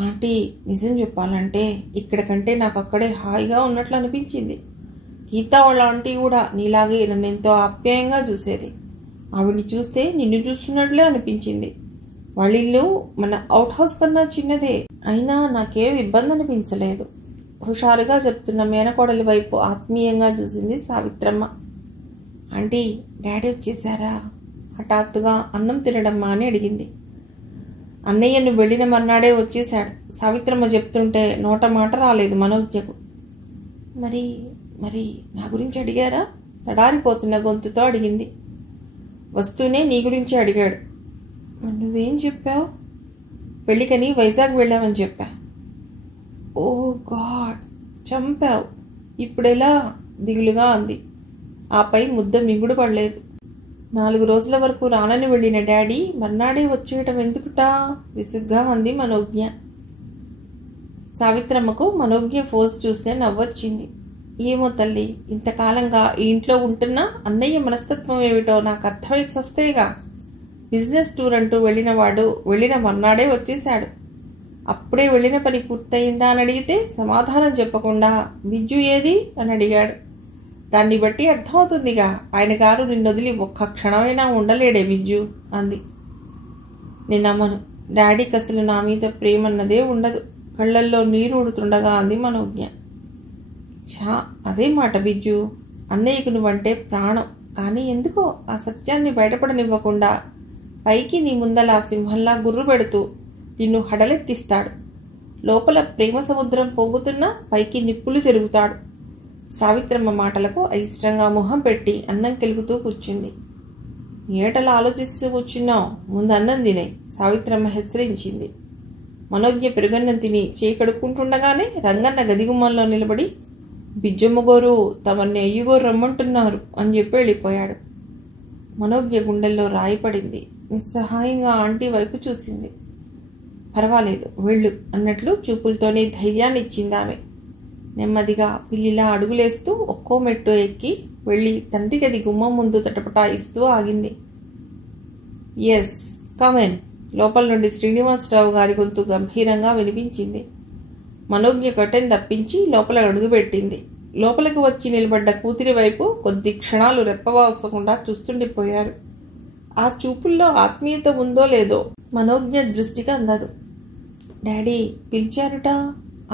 ఆంటీ, నిజం చెప్పాలంటే ఇక్కడ కంటే నాకు అక్కడే హాయిగా ఉన్నట్లు అనిపించింది. గీతా వాళ్ళ ఆంటీ కూడా నీలాగే నన్ను ఎంతో ఆప్యాయంగా చూసేది. ఆవిడ్ని చూస్తే నిన్ను చూస్తున్నట్లే అనిపించింది. వాళ్ళిల్లు మన అవుట్ హౌస్ కన్నా చిన్నదే, అయినా నాకేం ఇబ్బంది అనిపించలేదు. హుషారుగా చెప్తున్న మేనకోడలి వైపు ఆత్మీయంగా చూసింది సావిత్రమ్మ. ఆంటీ, డాడీ వచ్చేసారా? హఠాత్తుగా అన్నం తినడమ్మా అని అడిగింది. అన్నయ్యను వెళ్ళిన మర్నాడే వచ్చేశాడు. సావిత్రమ్మ చెప్తుంటే నోట మాట రాలేదు మనోజ్ఞకు. మరి మరి నా గురించి అడిగారా? తడారిపోతున్న గొంతుతో అడిగింది. వస్తూనే నీ గురించి అడిగాడు. నువ్వేం చెప్పావు? పెళ్ళికని వైజాగ్ వెళ్ళామని చెప్పా. ఓ గాడ్, చంపావు. ఇప్పుడెలా? దిగులుగా అంది. ఆపై ముద్ద మింగుడు పడలేదు. 4 రోజుల వరకు రానని వెళ్ళిన డాడీ మర్నాడే వచ్చేయటం ఎందుకుటా? విసుగ్గా అంది మనోజ్ఞ. సావిత్రమ్మకు మనోజ్ఞ ఫోజ్ చూస్తే నవ్వొచ్చింది. ఏమో తల్లి, ఇంతకాలంగా ఈ ఇంట్లో ఉంటున్నా అన్నయ్య మనస్తత్వం ఏమిటో నాకు అర్థమై వస్తేగా. బిజినెస్ టూర్ అంటూ వెళ్ళినవాడు వెళ్ళిన మర్నాడే వచ్చేశాడు. అప్పుడే వెళ్ళిన పని పూర్తయిందా అని అడిగితే సమాధానం చెప్పకుండా విజ్జు ఏది అని అడిగాడు. దాన్ని బట్టి అర్థమవుతుందిగా, ఆయన గారు నిన్నొదిలి ఒక్క క్షణమైనా ఉండలేడే విజ్జు అంది. నేనమ్మను, డాడీకి అసలు నా మీద ప్రేమన్నదే ఉండదు. కళ్ళల్లో నీరు ఊడుతుండగా అంది మనోజ్ఞ. ఛా, అదే మాట విజ్జు. అన్నయ్యకు నువ్వంటే ప్రాణం, కానీ ఎందుకో ఆ సత్యాన్ని బయటపడనివ్వకుండా పైకి నీ ముందలా సింహంలా గుర్రు పెడుతూ నిన్ను హడలెత్తిస్తాడు. లోపల ప్రేమ సముద్రం పొంగుతున్నా పైకి నిప్పులు జరుగుతాడు. సావిత్రమ్మ మాటలకు అయిష్టంగా మొహం పెట్టి అన్నం కెలుగుతూ కూర్చుంది. ఏటలా ఆలోచిస్తూ కూర్చున్నావు? ముందు అన్నం తినే, సావిత్రమ్మ హెచ్చరించింది. మనోజ్ఞ పెరుగన్నం తిని చేయి కడుక్కుంటుండగానే రంగన్న గదిగుమ్మంలో నిలబడి, బిజ్జమ్మగోరు తమన్ని అయ్యగోరు రమ్మంటున్నారు అని చెప్పి వెళ్ళిపోయాడు. మనోజ్ఞ గుండెల్లో రాయి పడింది. నిస్సహాయంగా ఆంటీ వైపు చూసింది. పర్వాలేదు, వెళ్ళు అన్నట్లు చూపులతోనే ధైర్యాన్ని ఇచ్చింది ఆమె. నెమ్మదిగా పిల్లిలా అడుగులేస్తూ ఒక్కో మెట్టు ఎక్కి వెళ్ళి తండ్రి గది గుమ్మం ముందు తటపటాయిస్తూ ఆగింది. ఎస్, కమెన్. లోపల నుండి శ్రీనివాసరావు గారి గొంతు గంభీరంగా వినిపించింది. మనోజ్ఞ కటెన్ తప్పించి లోపల అడుగుపెట్టింది. లోపలికి వచ్చి నిలబడ్డ కూతురి వైపు కొద్ది క్షణాలు రెప్పవాల్సకుండా చూస్తుండిపోయారు. ఆ చూపుల్లో ఆత్మీయత ఉందో లేదో మనోజ్ఞ దృష్టికి అందదు. డాడీ పిలిచారుట.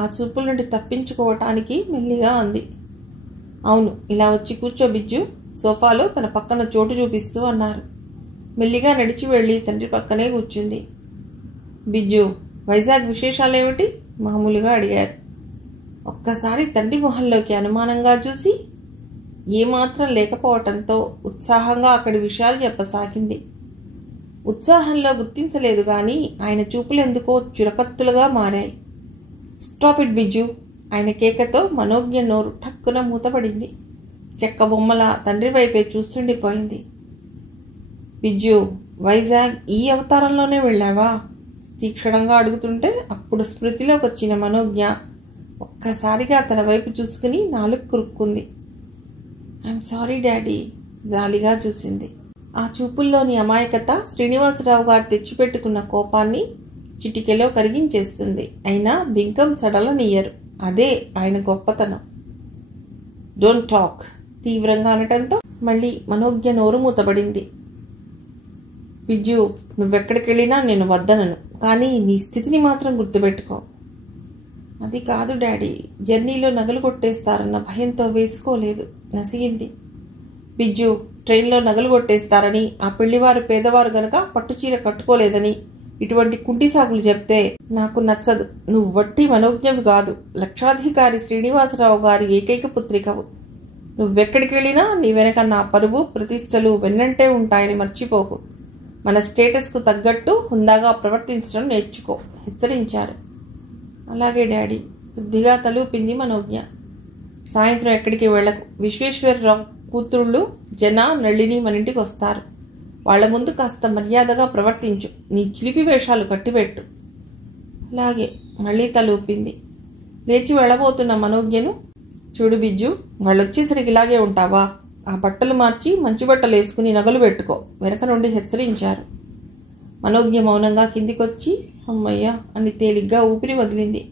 ఆ చూపుల నుండి తప్పించుకోవటానికి మెల్లిగా అంది. అవును, ఇలా వచ్చి కూర్చో బిజ్జు, సోఫాలో తన పక్కన చోటు చూపిస్తూ అన్నారు. మెల్లిగా నడిచి వెళ్ళి తండ్రి పక్కనే కూర్చుంది. బిజ్జు, వైజాగ్ విశేషాలేమిటి? మామూలుగా అడిగారు. ఒక్కసారి తండ్రి మొహంలోకి అనుమానంగా చూసి ఏమాత్రం లేకపోవటంతో ఉత్సాహంగా అక్కడి విషయాలు చెప్పసాగింది. ఉత్సాహంలో గుర్తించలేదు గాని ఆయన చూపులెందుకో చురకత్తులుగా మారాయి. Stop it Biju! ఆయన కేకతో మనోజ్ఞ నోరు ఠక్కున మూతపడింది. చెక్క బొమ్మల తండ్రి వైపే చూస్తుండిపోయింది. బిజ్జు, వైజాగ్ ఈ అవతారంలోనే వెళ్ళావా? తీక్షణంగా అడుగుతుంటే అప్పుడు స్మృతిలోకి వచ్చిన మనోజ్ఞ ఒక్కసారిగా తన వైపు చూసుకుని నాలుగు కురుక్కుంది. ఐఎమ్ సారీ డాడీ, జాలిగా చూసింది. ఆ చూపుల్లోని అమాయకత శ్రీనివాసరావు గారు తెచ్చిపెట్టుకున్న కోపాన్ని చిటికెలో కరిగించేస్తుంది. అయినా బింకం సడలనియ్యరు. అదే ఆయన గొప్పతనం. డోంట్ టాక్, తీవ్రంగా అనటంతో మళ్ళీ మనోజ్ఞ నోరు మూతబడింది. బిజ్జు, నువ్వెక్కడికెళ్ళినా నేను వద్దనను, కానీ నీ స్థితిని మాత్రం గుర్తుపెట్టుకో. అది కాదు డాడీ, జర్నీలో నగలు కొట్టేస్తారన్న భయంతో వేసుకోలేదు, నసిగింది. బిజ్జు, ట్రైన్లో నగలు కొట్టేస్తారని, ఆ పెళ్లివారు పేదవారు గనక పట్టుచీర కట్టుకోలేదని ఇటువంటి కుంటి సాకులు చెప్తే నాకు నచ్చదు. నువ్వు వట్టి మనోజ్ఞవి కాదు, లక్షాధికారి శ్రీనివాసరావు గారి ఏకైక పుత్రికవు. నువ్వెక్కడికి వెళ్ళినా నీ వెనక నా పరువు ప్రతిష్టలు వెన్నంటే ఉంటాయని మర్చిపోకు. మన స్టేటస్కు తగ్గట్టు హుందాగా ప్రవర్తించడం నేర్చుకో, హెచ్చరించారు. అలాగే డాడీ, బుద్ధిగా తలూపింది మనోజ్ఞ. సాయంత్రం ఎక్కడికి వెళ్ళకు. విశ్వేశ్వరరావు కూతుళ్ళు జన, నళిని మన ఇంటికి వస్తారు. వాళ్ల ముందు కాస్త మర్యాదగా ప్రవర్తించు. నీ చిలిపి వేషాలు కట్టిపెట్టు. అలాగే మళ్ళీ తల ఊపింది. లేచి వెళ్ళబోతున్న మనోజ్ఞను, చూడు బిజ్జు, వాళ్ళొచ్చేసరికి ఇలాగే ఉంటావా? ఆ బట్టలు మార్చి మంచి బట్టలు వేసుకుని నగలు పెట్టుకో వెనక నుండి హెచ్చరించారు. మనోజ్ఞ మౌనంగా కిందికొచ్చి అమ్మయ్య అని తేలిగ్గా ఊపిరి వదిలింది.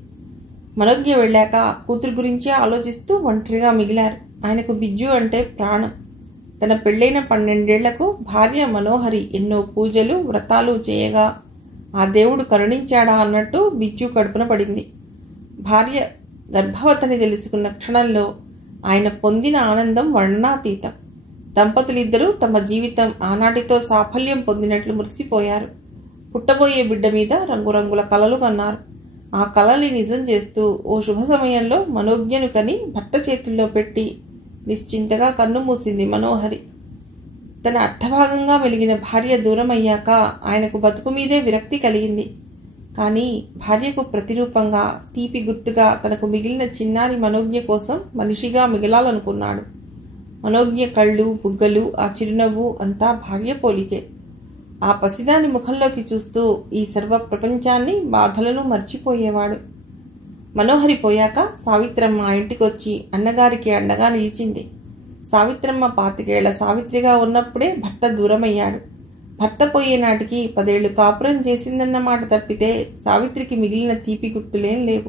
మనోజ్ఞ వెళ్ళాక కూతురు గురించే ఆలోచిస్తూ ఒంటరిగా మిగిలారు. ఆయనకు బిజ్జు అంటే ప్రాణం. తన పెళ్లైన 12 ఏళ్లకు భార్య మనోహరి ఎన్నో పూజలు, వ్రతాలు చేయగా ఆ దేవుడు కరుణించాడా అన్నట్టు బిజ్జు కడుపున పడింది. భార్య గర్భవతిని తెలుసుకున్న క్షణంలో ఆయన పొందిన ఆనందం వర్ణనాతీతం. దంపతులిద్దరూ తమ జీవితం ఆనాటితో సాఫల్యం పొందినట్లు మురిసిపోయారు. పుట్టబోయే బిడ్డ మీద రంగురంగుల కలలు కన్నారు. ఆ కలల్ని నిజం చేస్తూ ఓ శుభ సమయంలో మనోజ్ఞను కని భర్త చేతుల్లో పెట్టి నిశ్చింతగా కన్ను మూసింది మనోహరి. తన అర్థభాగంగా వెలిగిన భార్య దూరమయ్యాక ఆయనకు బతుకు మీదే విరక్తి కలిగింది. కానీ భార్యకు ప్రతిరూపంగా, తీపి గుర్తుగా తనకు మిగిలిన చిన్నారి మనోజ్ఞ కోసం మనిషిగా మిగలాలనుకున్నాడు. మనోజ్ఞ కళ్ళు, బుగ్గలు, ఆ చిరునవ్వు అంతా భార్య పోలికే. ఆ పసిదాని ముఖంలోకి చూస్తూ ఈ సర్వ ప్రపంచాన్ని, బాధలను మర్చిపోయేవాడు. మనోహరి పోయాక సావిత్రమ్మ ఆ ఇంటికొచ్చి అన్నగారికి అండగా నిలిచింది. సావిత్రమ్మ 25 ఏళ్ల సావిత్రిగా ఉన్నప్పుడే భర్త దూరమయ్యాడు. భర్త పోయే నాటికి 10 ఏళ్లు కాపురం చేసిందన్నమాట తప్పితే సావిత్రికి మిగిలిన తీపి గుర్తులేం లేవు.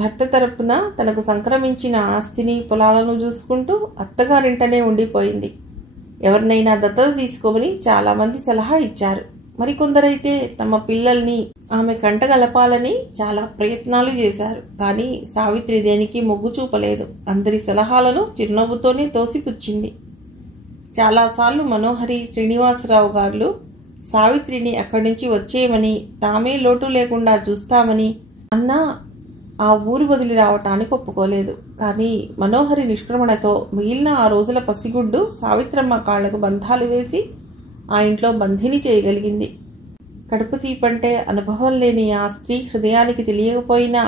భర్త తరపున తనకు సంక్రమించిన ఆస్తిని, పొలాలను చూసుకుంటూ అత్తగారింటనే ఉండిపోయింది. ఎవరినైనా దత్తత తీసుకోమని చాలామంది సలహా ఇచ్చారు. మరికొందరైతే తమ పిల్లల్ని ఆమె కంటగలపాలని చాలా ప్రయత్నాలు చేశారు. కానీ సావిత్రి దేనికి మొగ్గు చూపలేదు. అందరి సలహాలను చిరునవ్వుతోనే తోసిపుచ్చింది. చాలాసార్లు మనోహరి, శ్రీనివాసరావు గారు సావిత్రిని అక్కడి నుంచి వచ్చేయమని, తామే లోటు లేకుండా చూస్తామని అన్నా ఆ ఊరు వదిలి రావటానికి ఒప్పుకోలేదు. కానీ మనోహరి నిష్క్రమణతో మిగిలిన ఆ రోజుల పసిగుడ్డు సావిత్రమ్మ కాళ్లకు బంధాలు వేసి ఆ ఇంట్లో బంధిని చేయగలిగింది. కడుపు తీపంటే అనుభవం లేని ఆ స్త్రీ హృదయానికి తెలియకపోయినా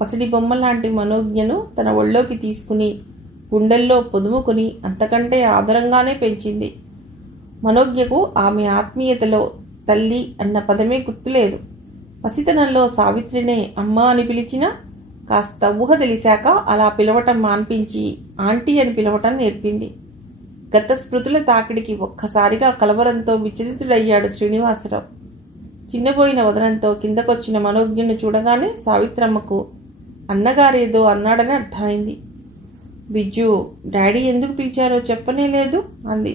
పసిడి బొమ్మ లాంటి మనోజ్ఞను తన ఒళ్ళోకి తీసుకుని గుండెల్లో పొదుముకుని అంతకంటే ఆదరంగానే పెంచింది. మనోజ్ఞకు ఆమె ఆత్మీయతలో తల్లి అన్న పదమే గుర్తులేదు. పసితనంలో సావిత్రినే అమ్మ అని పిలిచినా కాస్త ఊహ తెలిసాక అలా పిలవటం మాన్పించి ఆంటీ అని పిలవటం నేర్పింది. గత స్మృతుల తాకిడికి ఒక్కసారిగా కలవరంతో విచలితుడయ్యాడు శ్రీనివాసరావు. చిన్నపోయిన వదనంతో కిందకొచ్చిన మనోజ్ఞను చూడగానే సావిత్రమ్మకు అన్నగారేదో అన్నాడని అర్థమైంది. బిజ్జు, డాడీ ఎందుకు పిలిచారో చెప్పనే లేదు అంది.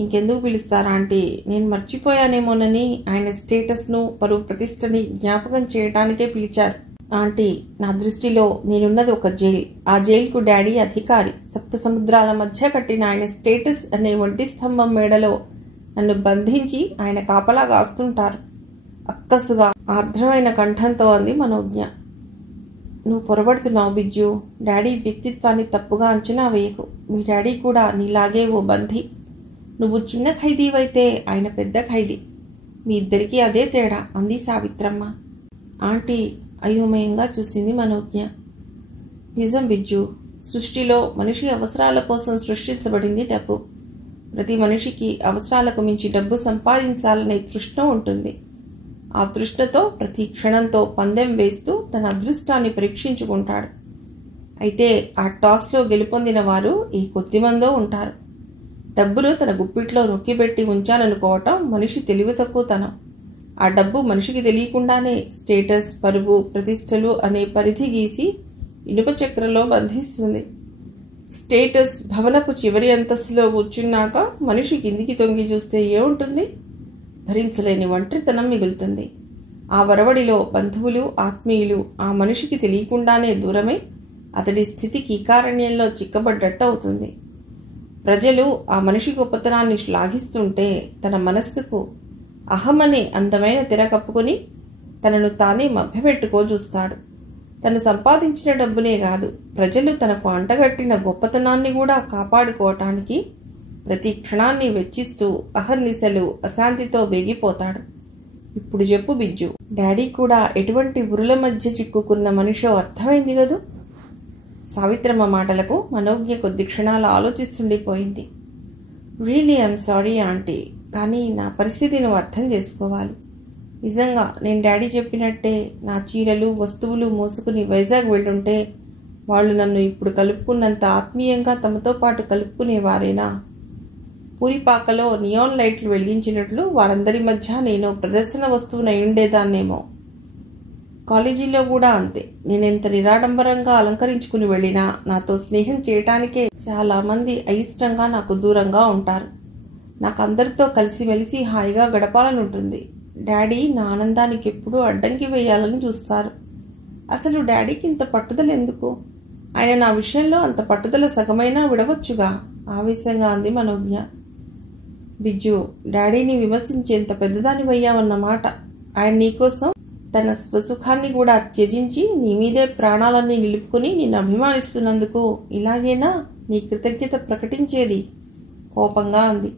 ఇంకెందుకు పిలుస్తారా ఆంటీ? నేను మర్చిపోయానేమోనని ఆయన స్టేటస్ను, పరువు ప్రతిష్టని జ్ఞాపకం చేయటానికే పిలిచారు. ఆంటీ, నా దృష్టిలో నేనున్నది ఒక జైల్. ఆ జైలుకు డాడీ అధికారి. 7 సముద్రాల మధ్య కట్టిన ఆయన స్టేటస్ అనే ఒంటి స్తంభం మేడలో నన్ను బంధించి ఆయన కాపలా కాస్తుంటారు. అక్కసుగా ఆర్ద్రమైన కంఠంతో అంది మనోజ్ఞ. నువ్వు పొరబడుతున్నావు బిజ్జు. డాడీ వ్యక్తిత్వాన్ని తప్పుగా అంచనా వేయకు. మీ డాడీ కూడా నీలాగే ఓ బంధి. నువ్వు చిన్న ఖైదీవైతే ఆయన పెద్ద ఖైదీ. మీ ఇద్దరికీ అదే తేడా అంది సావిత్రమ్మ. ఆంటీ అయోమయంగా చూసింది మనోజ్ఞ. నిజం బిజ్జు, సృష్టిలో మనిషి అవసరాల కోసం సృష్టించబడింది డబ్బు. ప్రతి మనిషికి అవసరాలకు మించి డబ్బు సంపాదించాలనే తృష్ణ ఉంటుంది. ఆ తృష్ణతో ప్రతి క్షణంతో పందెం వేస్తూ తన అదృష్టాన్ని పరీక్షించుకుంటాడు. అయితే ఆ టాస్లో గెలుపొందిన వారు ఈ కొద్దిమందో ఉంటారు. డబ్బును తన గుప్పిట్లో నొక్కిపెట్టి ఉంచాలనుకోవటం మనిషి తెలివి తక్కువతనం. ఆ డబ్బు మనిషికి తెలియకుండానే స్టేటస్, పరువు, ప్రతిష్టలు అనే పరిధి గీసి ఇనుప చక్రంలో బంధిస్తుంది. స్టేటస్ భవనపు చివరి అంతస్తులో కూర్చున్నాక మనిషి కిందికి తొంగి చూస్తే ఏముంటుంది? భరించలేని ఒంటరితనం మిగులుతుంది. ఆ వరవడిలో బంధువులు, ఆత్మీయులు ఆ మనిషికి తెలియకుండానే దూరమై అతడి స్థితి కీకారణ్యంలో చిక్కబడ్డట్టు అవుతుంది. ప్రజలు ఆ మనిషి గొప్పతనాన్ని శ్లాఘిస్తుంటే తన మనస్సుకు అహమనే అందమైన తెర కప్పుకొని తనను తానే మభ్యపెట్టుకో చూస్తాడు. తను సంపాదించిన డబ్బునే కాదు, ప్రజలు తనకు అంటగట్టిన గొప్పతనాన్ని కూడా కాపాడుకోవటానికి ప్రతి క్షణాన్ని వెచ్చిస్తూ అహర్నిశలు అశాంతితో వేగిపోతాడు. ఇప్పుడు చెప్పు బిజ్జు, డాడీ కూడా ఎటువంటి ఉరుల మధ్య చిక్కుకున్న మనిషో అర్థమైంది కదూ? సావిత్రమ్మ మాటలకు మనోజ్ఞ కొద్ది క్షణాలు ఆలోచిస్తుండిపోయింది. రియలీ ఐఎమ్ సారీ ఆంటీ, కానీ నా పరిస్థితి నువ్వు అర్థం చేసుకోవాలి. నిజంగా నేను డాడీ చెప్పినట్టే నా చీరలు వస్తువులు మోసుకుని వైజాగ్ వెళ్ళుంటే వాళ్ళు నన్ను ఇప్పుడు కలుపుకున్నంత ఆత్మీయంగా తమతో పాటు కలుపుకునేవారేనా? పూరిపాకలో నియాన్ లైట్లు వెలిగించినట్లు వారందరి మధ్య నేను ప్రదర్శన వస్తువునై ఉండేదాన్నేమో. కాలేజీలో కూడా అంతే. నేనెంత నిరాడంబరంగా అలంకరించుకుని వెళ్ళినా నాతో స్నేహం చేయటానికే చాలా మంది అయిష్టంగా నాకు దూరంగా ఉంటారు. నాకు అందరితో కలిసిమెలిసి హాయిగా గడపాలనుంటుంది. డాడీ నా ఆనందానికి ఎప్పుడూ అడ్డంకి వేయాలని చూస్తారు. అసలు డాడీకి ఇంత పట్టుదల ఎందుకు? ఆయన నా విషయంలో అంత పట్టుదల సగమైనా విడవచ్చుగా, ఆవేశంగా అంది మనోజ్ఞ. బిజ్జు, డాడీని విమర్శించేంత పెద్దదానివయ్యావన్నమాట. ఆయన నీకోసం తన స్వసుఖాన్ని కూడా త్యజించి నీ మీదే ప్రాణాలన్నీ నిలుపుకుని నిన్ను అభిమానిస్తున్నందుకు ఇలాగేనా నీ కృతజ్ఞత ప్రకటించేది? కోపంగా అంది.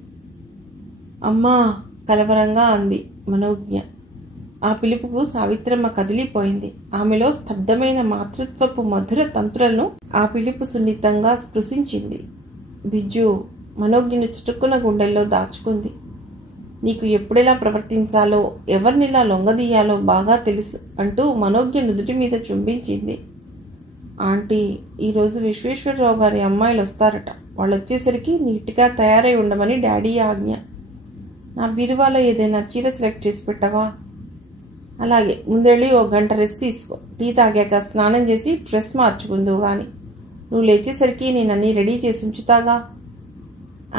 అమ్మా, కలవరంగా అంది మనోజ్ఞ. ఆ పిలుపుకు సావిత్రమ్మ కదిలిపోయింది. ఆమెలో స్తబ్దమైన మాతృత్వపు మధుర తంత్రులను ఆ పిలుపు సున్నితంగా స్పృశించింది. బిజ్జు మనోజ్ఞను చుట్టుకున్న గుండెల్లో దాచుకుంది. నీకు ఎప్పుడెలా ప్రవర్తించాలో, ఎవరినిలా లొంగదీయాలో బాగా తెలుసు అంటూ మనోజ్ఞ నుదుటి మీద చుంబించింది. ఆంటీ, ఈరోజు విశ్వేశ్వరరావు గారి అమ్మాయిలు వస్తారట. వాళ్ళు వచ్చేసరికి నీట్గా తయారై ఉండమని డాడీ ఆజ్ఞ. నా బీరువాలో ఏదైనా చీర సెలెక్ట్ చేసి పెట్టవా? అలాగే, ముందెళ్ళి 1 గంట రెస్ట్ తీసుకో. టీ తాగాక స్నానం చేసి డ్రెస్ మార్చుకుందువు గాని. నువ్వు లేచేసరికి నేను అన్నీ రెడీ చేసి ఉంచుతాగా.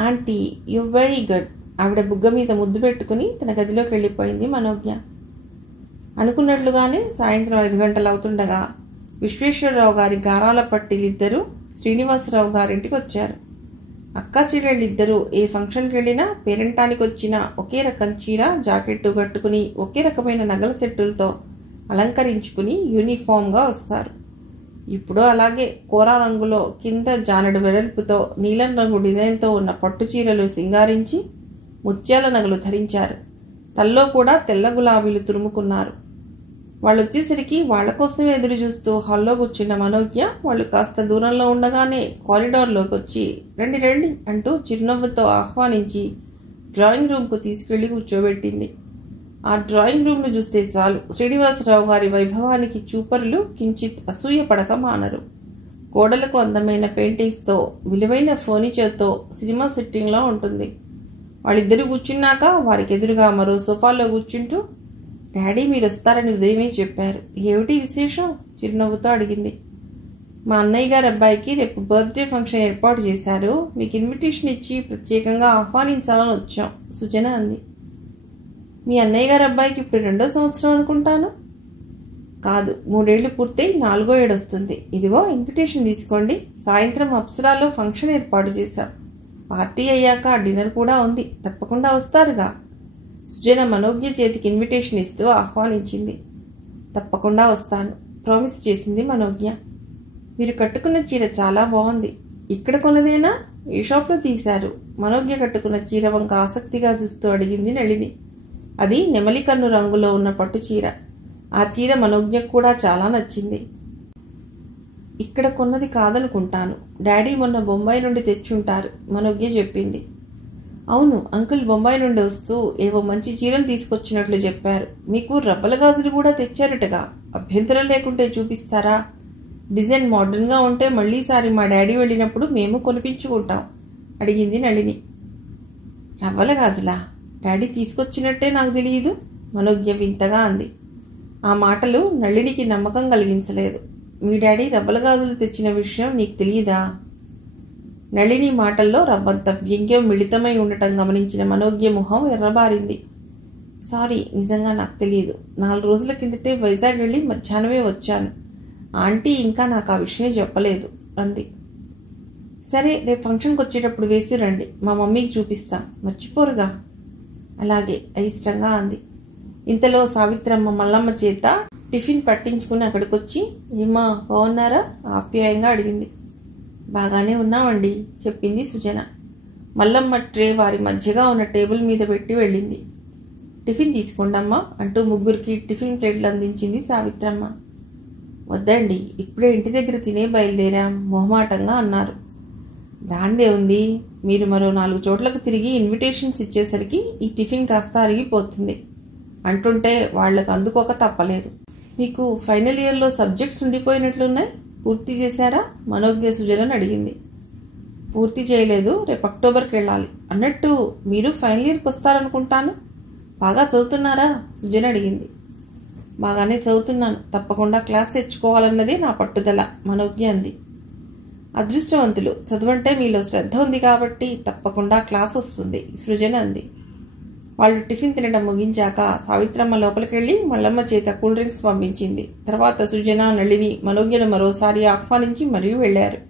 Aunty, you very good. ఆవిడ బుగ్గ మీద ముద్దు పెట్టుకుని తన గదిలోకి వెళ్ళిపోయింది మనోజ్ఞ. అనుకున్నట్లుగానే సాయంత్రం 5 గంటలు అవుతుండగా విశ్వేశ్వరరావు గారి గారాల పట్టిలిద్దరూ శ్రీనివాసరావు గారింటికి వచ్చారు. అక్కా చెల్లెళ్ళిద్దరూ ఏ ఫంక్షన్కి వెళ్ళినా పేరెంటానికి వచ్చిన ఒకే రకం చీర జాకెట్టు కట్టుకుని ఒకే రకమైన నగల సెట్టులతో అలంకరించుకుని యూనిఫామ్గా వస్తారు. ఇప్పుడు అలాగే కోరా రంగులో కింద జానెడు వెడల్పుతో నీలం రంగు డిజైన్తో ఉన్న పట్టు చీరలు సింగారించి ముత్యాల నగలు ధరించారు. తల్లో కూడా తెల్ల గులాబీలు తురుముకున్నారు. వాళ్ళు వచ్చేసరికి వాళ్ల కోసమే ఎదురు చూస్తూ హాల్లో కూర్చున్న మనోజ్ఞ వాళ్ళు కాస్త దూరంలో ఉండగానే కారిడార్లోకి వచ్చి రండి రండి అంటూ చిరునవ్వుతో ఆహ్వానించి డ్రాయింగ్ రూమ్కు తీసుకెళ్లి కూర్చోబెట్టింది. ఆ డ్రాయింగ్ రూమ్ను చూస్తే చాలు శ్రీనివాసరావు గారి వైభవానికి చూపరులు కించిత్ అసూయపడక మానరు. గోడలకు అందమైన పెయింటింగ్స్తో విలువైన ఫర్నిచర్తో సినిమా సెట్టింగ్లా ఉంటుంది. వాళ్ళిద్దరూ కూర్చున్నాక వారికి ఎదురుగా మరో సోఫాలో కూర్చుంటూ డాడీ మీరు వస్తారని ఉదయమే చెప్పారు. ఏమిటి విశేషం? చిరునవ్వుతో అడిగింది. మా అన్నయ్య గారి అబ్బాయికి రేపు బర్త్డే ఫంక్షన్ ఏర్పాటు చేశారు. మీకు ఇన్విటేషన్ ఇచ్చి ప్రత్యేకంగా ఆహ్వానించాలని వచ్చాం, సుజన అంది. మీ అన్నయ్య గారి అబ్బాయికి ఇప్పుడు 2వ సంవత్సరం అనుకుంటాను. కాదు, 3 ఏళ్లు పూర్తయి 4వ ఏడు వస్తుంది. ఇదిగో ఇన్విటేషన్ తీసుకోండి. సాయంత్రం అప్సరాలో ఫంక్షన్ ఏర్పాటు చేశాం. పార్టీ అయ్యాక డిన్నర్ కూడా ఉంది. తప్పకుండా వస్తారుగా. సుజన మనోజ్ఞ చేతికి ఇన్విటేషన్ ఇస్తూ ఆహ్వానించింది. తప్పకుండా వస్తాను, ప్రామిస్ చేసింది మనోజ్ఞ. మీరు కట్టుకున్న చీర చాలా బాగుంది. ఇక్కడ కొన్నదేనా? ఏ షాప్లో తీశారు? మనోజ్ఞ కట్టుకున్న చీర వంక ఆసక్తిగా చూస్తూ అడిగింది నళిని. అది నెమలికన్ను రంగులో ఉన్న పట్టు చీర. ఆ చీర మనోజ్ఞకు కూడా చాలా నచ్చింది. ఇక్కడ కొన్నది కాదనుకుంటాను. డాడీ మొన్న బొంబాయి నుండి తెచ్చుంటారు, మనోజ్ఞ చెప్పింది. అవును, అంకుల్ బొంబాయి నుండి వస్తూ ఏవో మంచి చీరలు తీసుకొచ్చినట్లు చెప్పారు. మీకు రబ్బల గాజులు కూడా తెచ్చారటగా. అభ్యంతరం లేకుంటే చూపిస్తారా? డిజైన్ మోడర్న్గా ఉంటే మళ్ళీసారి మా డాడీ వెళ్ళినప్పుడు మేము కొనిపించుకుంటాం అడిగింది నళిని. రవ్వల గాజులా? డాడీ తీసుకొచ్చినట్టే నాకు తెలియదు, మనోజ్ఞ వింతగా అంది. ఆ మాటలు నళినికి నమ్మకం కలిగించలేదు. మీ డాడీ రవ్వల గాజులు తెచ్చిన విషయం నీకు తెలియదా? నళిని మాటల్లో రవ్వంత వ్యంగ్యం మిళితమై ఉండటం గమనించిన మనోజ్ఞ మొహం ఎర్రబారింది. సారీ, నిజంగా నాకు తెలియదు. 4 రోజుల కిందటే వైజాగ్ వెళ్ళి మధ్యాహ్నమే వచ్చాను. ఆంటీ ఇంకా నాకు ఆ విషయం చెప్పలేదు అంది. సరే, రేపు ఫంక్షన్కి వచ్చేటప్పుడు వేసి రండి, మా మమ్మీకి చూపిస్తాం, మర్చిపోరుగా. అలాగే, అయిష్టంగా అంది. ఇంతలో సావిత్రమ్మ మల్లమ్మ చేత టిఫిన్ పట్టించుకుని అక్కడికొచ్చి ఏమా బాగున్నారా ఆప్యాయంగా అడిగింది. బాగానే ఉన్నామండి చెప్పింది సుజన. మల్లమ్మ ట్రే వారి మధ్యగా ఉన్న టేబుల్ మీద పెట్టి వెళ్ళింది. టిఫిన్ తీసుకోండమ్మా అంటూ ముగ్గురికి టిఫిన్ ప్లేట్లు అందించింది సావిత్రమ్మ. వద్దండి, ఇప్పుడే ఇంటి దగ్గర తినే బయలుదేరాం మొహమాటంగా అన్నారు. దాందే ఉంది, మీరు మరో 4 చోట్లకు తిరిగి ఇన్విటేషన్స్ ఇచ్చేసరికి ఈ టిఫిన్ కాస్త అరిగిపోతుంది అంటుంటే వాళ్లకు అందుకోక తప్పలేదు. మీకు ఫైనల్ ఇయర్లో సబ్జెక్ట్స్ ఉండిపోయినట్లున్నాయి, పూర్తి చేశారా? మనోజ్ఞ సుజనని అడిగింది. పూర్తి చేయలేదు, రేపు అక్టోబర్కి వెళ్ళాలి. అన్నట్టు మీరు ఫైనల్ ఇయర్కి వస్తారనుకుంటాను. బాగా చదువుతున్నారా? సుజన అడిగింది. బాగానే చదువుతున్నాను, తప్పకుండా క్లాస్ తెచ్చుకోవాలన్నదే నా పట్టుదల, మనోజ్ఞ అంది. అదృష్టవంతులు, చదువంటే మీలో శ్రద్ధ ఉంది కాబట్టి తప్పకుండా క్లాస్ వస్తుంది, సృజన అంది. వాళ్ళు టిఫిన్ తినడం ముగించాక సావిత్రమ్మ లోపలికెళ్ళి మల్లమ్మ చేత కూల్ డ్రింక్స్ పంపించింది. తర్వాత సుజన, నళిని మనోజ్ఞను మరోసారి ఆహ్వానించి మరీ వెళ్లారు.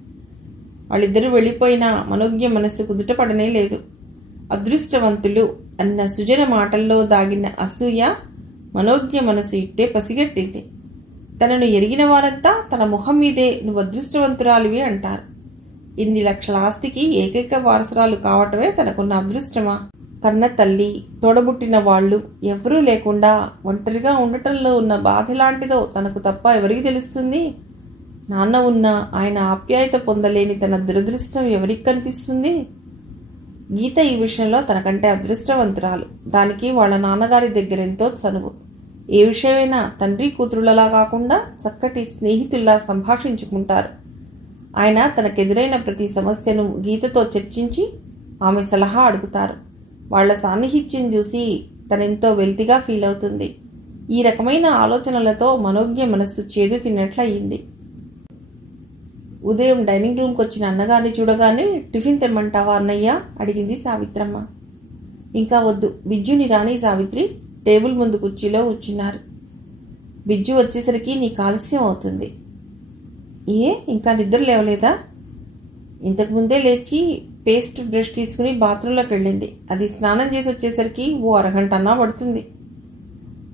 వాళ్ళిద్దరూ వెళ్ళిపోయినా మనోజ్ఞ మనస్సు కుదుటపడనే లేదు. అదృష్టవంతులు అన్న సుజన మాటల్లో దాగిన అసూయ మనోజ్ఞ మనసు ఇట్టే పసిగట్టింది. తనను ఎరిగిన వారంతా తన ముఖం మీదే నువ్వు అదృష్టవంతురాలివి అంటారు. ఇన్ని లక్షల ఆస్తికి ఏకైక వారసురాలు కావటమే తనకున్న అదృష్టమా? కన్న తల్లి, తోడబుట్టిన వాళ్ళు ఎవరూ లేకుండా ఒంటరిగా ఉండటంలో ఉన్న బాధ లాంటిదో తనకు తప్ప ఎవరికి తెలుస్తుంది? నాన్న ఉన్న ఆయన ఆప్యాయత పొందలేని తన దురదృష్టం ఎవరికి కనిపిస్తుంది? గీత ఈ విషయంలో తనకంటే అదృష్టవంతురాలు. దానికి వాళ్ళ నాన్నగారి దగ్గరెంతో చనువు. ఏ విషయమైనా తండ్రి కూతురులలా కాకుండా చక్కటి స్నేహితుల్లా సంభాషించుకుంటారు. ఆయన తనకెదురైన ప్రతి సమస్యను గీతతో చర్చించి ఆమె సలహా అడుగుతారు. వాళ్ల సాన్నిహిత్యం చూసి తనెంతో వెల్తిగా ఫీల్ అవుతుంది. ఈ రకమైన ఆలోచనలతో మనోజ్ఞ మనస్సు చేదు తిన్నట్లయింది. ఉదయం డైనింగ్ రూమ్కి వచ్చిన అన్నగారిని చూడగానే టిఫిన్ తెమ్మంటావా అన్నయ్య అడిగింది సావిత్రమ్మ. ఇంకా వద్దు, బిజ్జుని రాణి సావిత్రి టేబుల్ ముందు కుర్చీలో కూర్చున్నారు. బిజ్జు వచ్చేసరికి నీకు ఆలస్యం అవుతుంది. ఏ, ఇంకా నిద్ర లేవలేదా? ఇంతకుముందే లేచి పేస్ట్ బ్రష్ తీసుకుని బాత్రూంలోకి వెళ్ళింది. అది స్నానం చేసి వచ్చేసరికి ఓ అరగంట అన్నా పడుతుంది.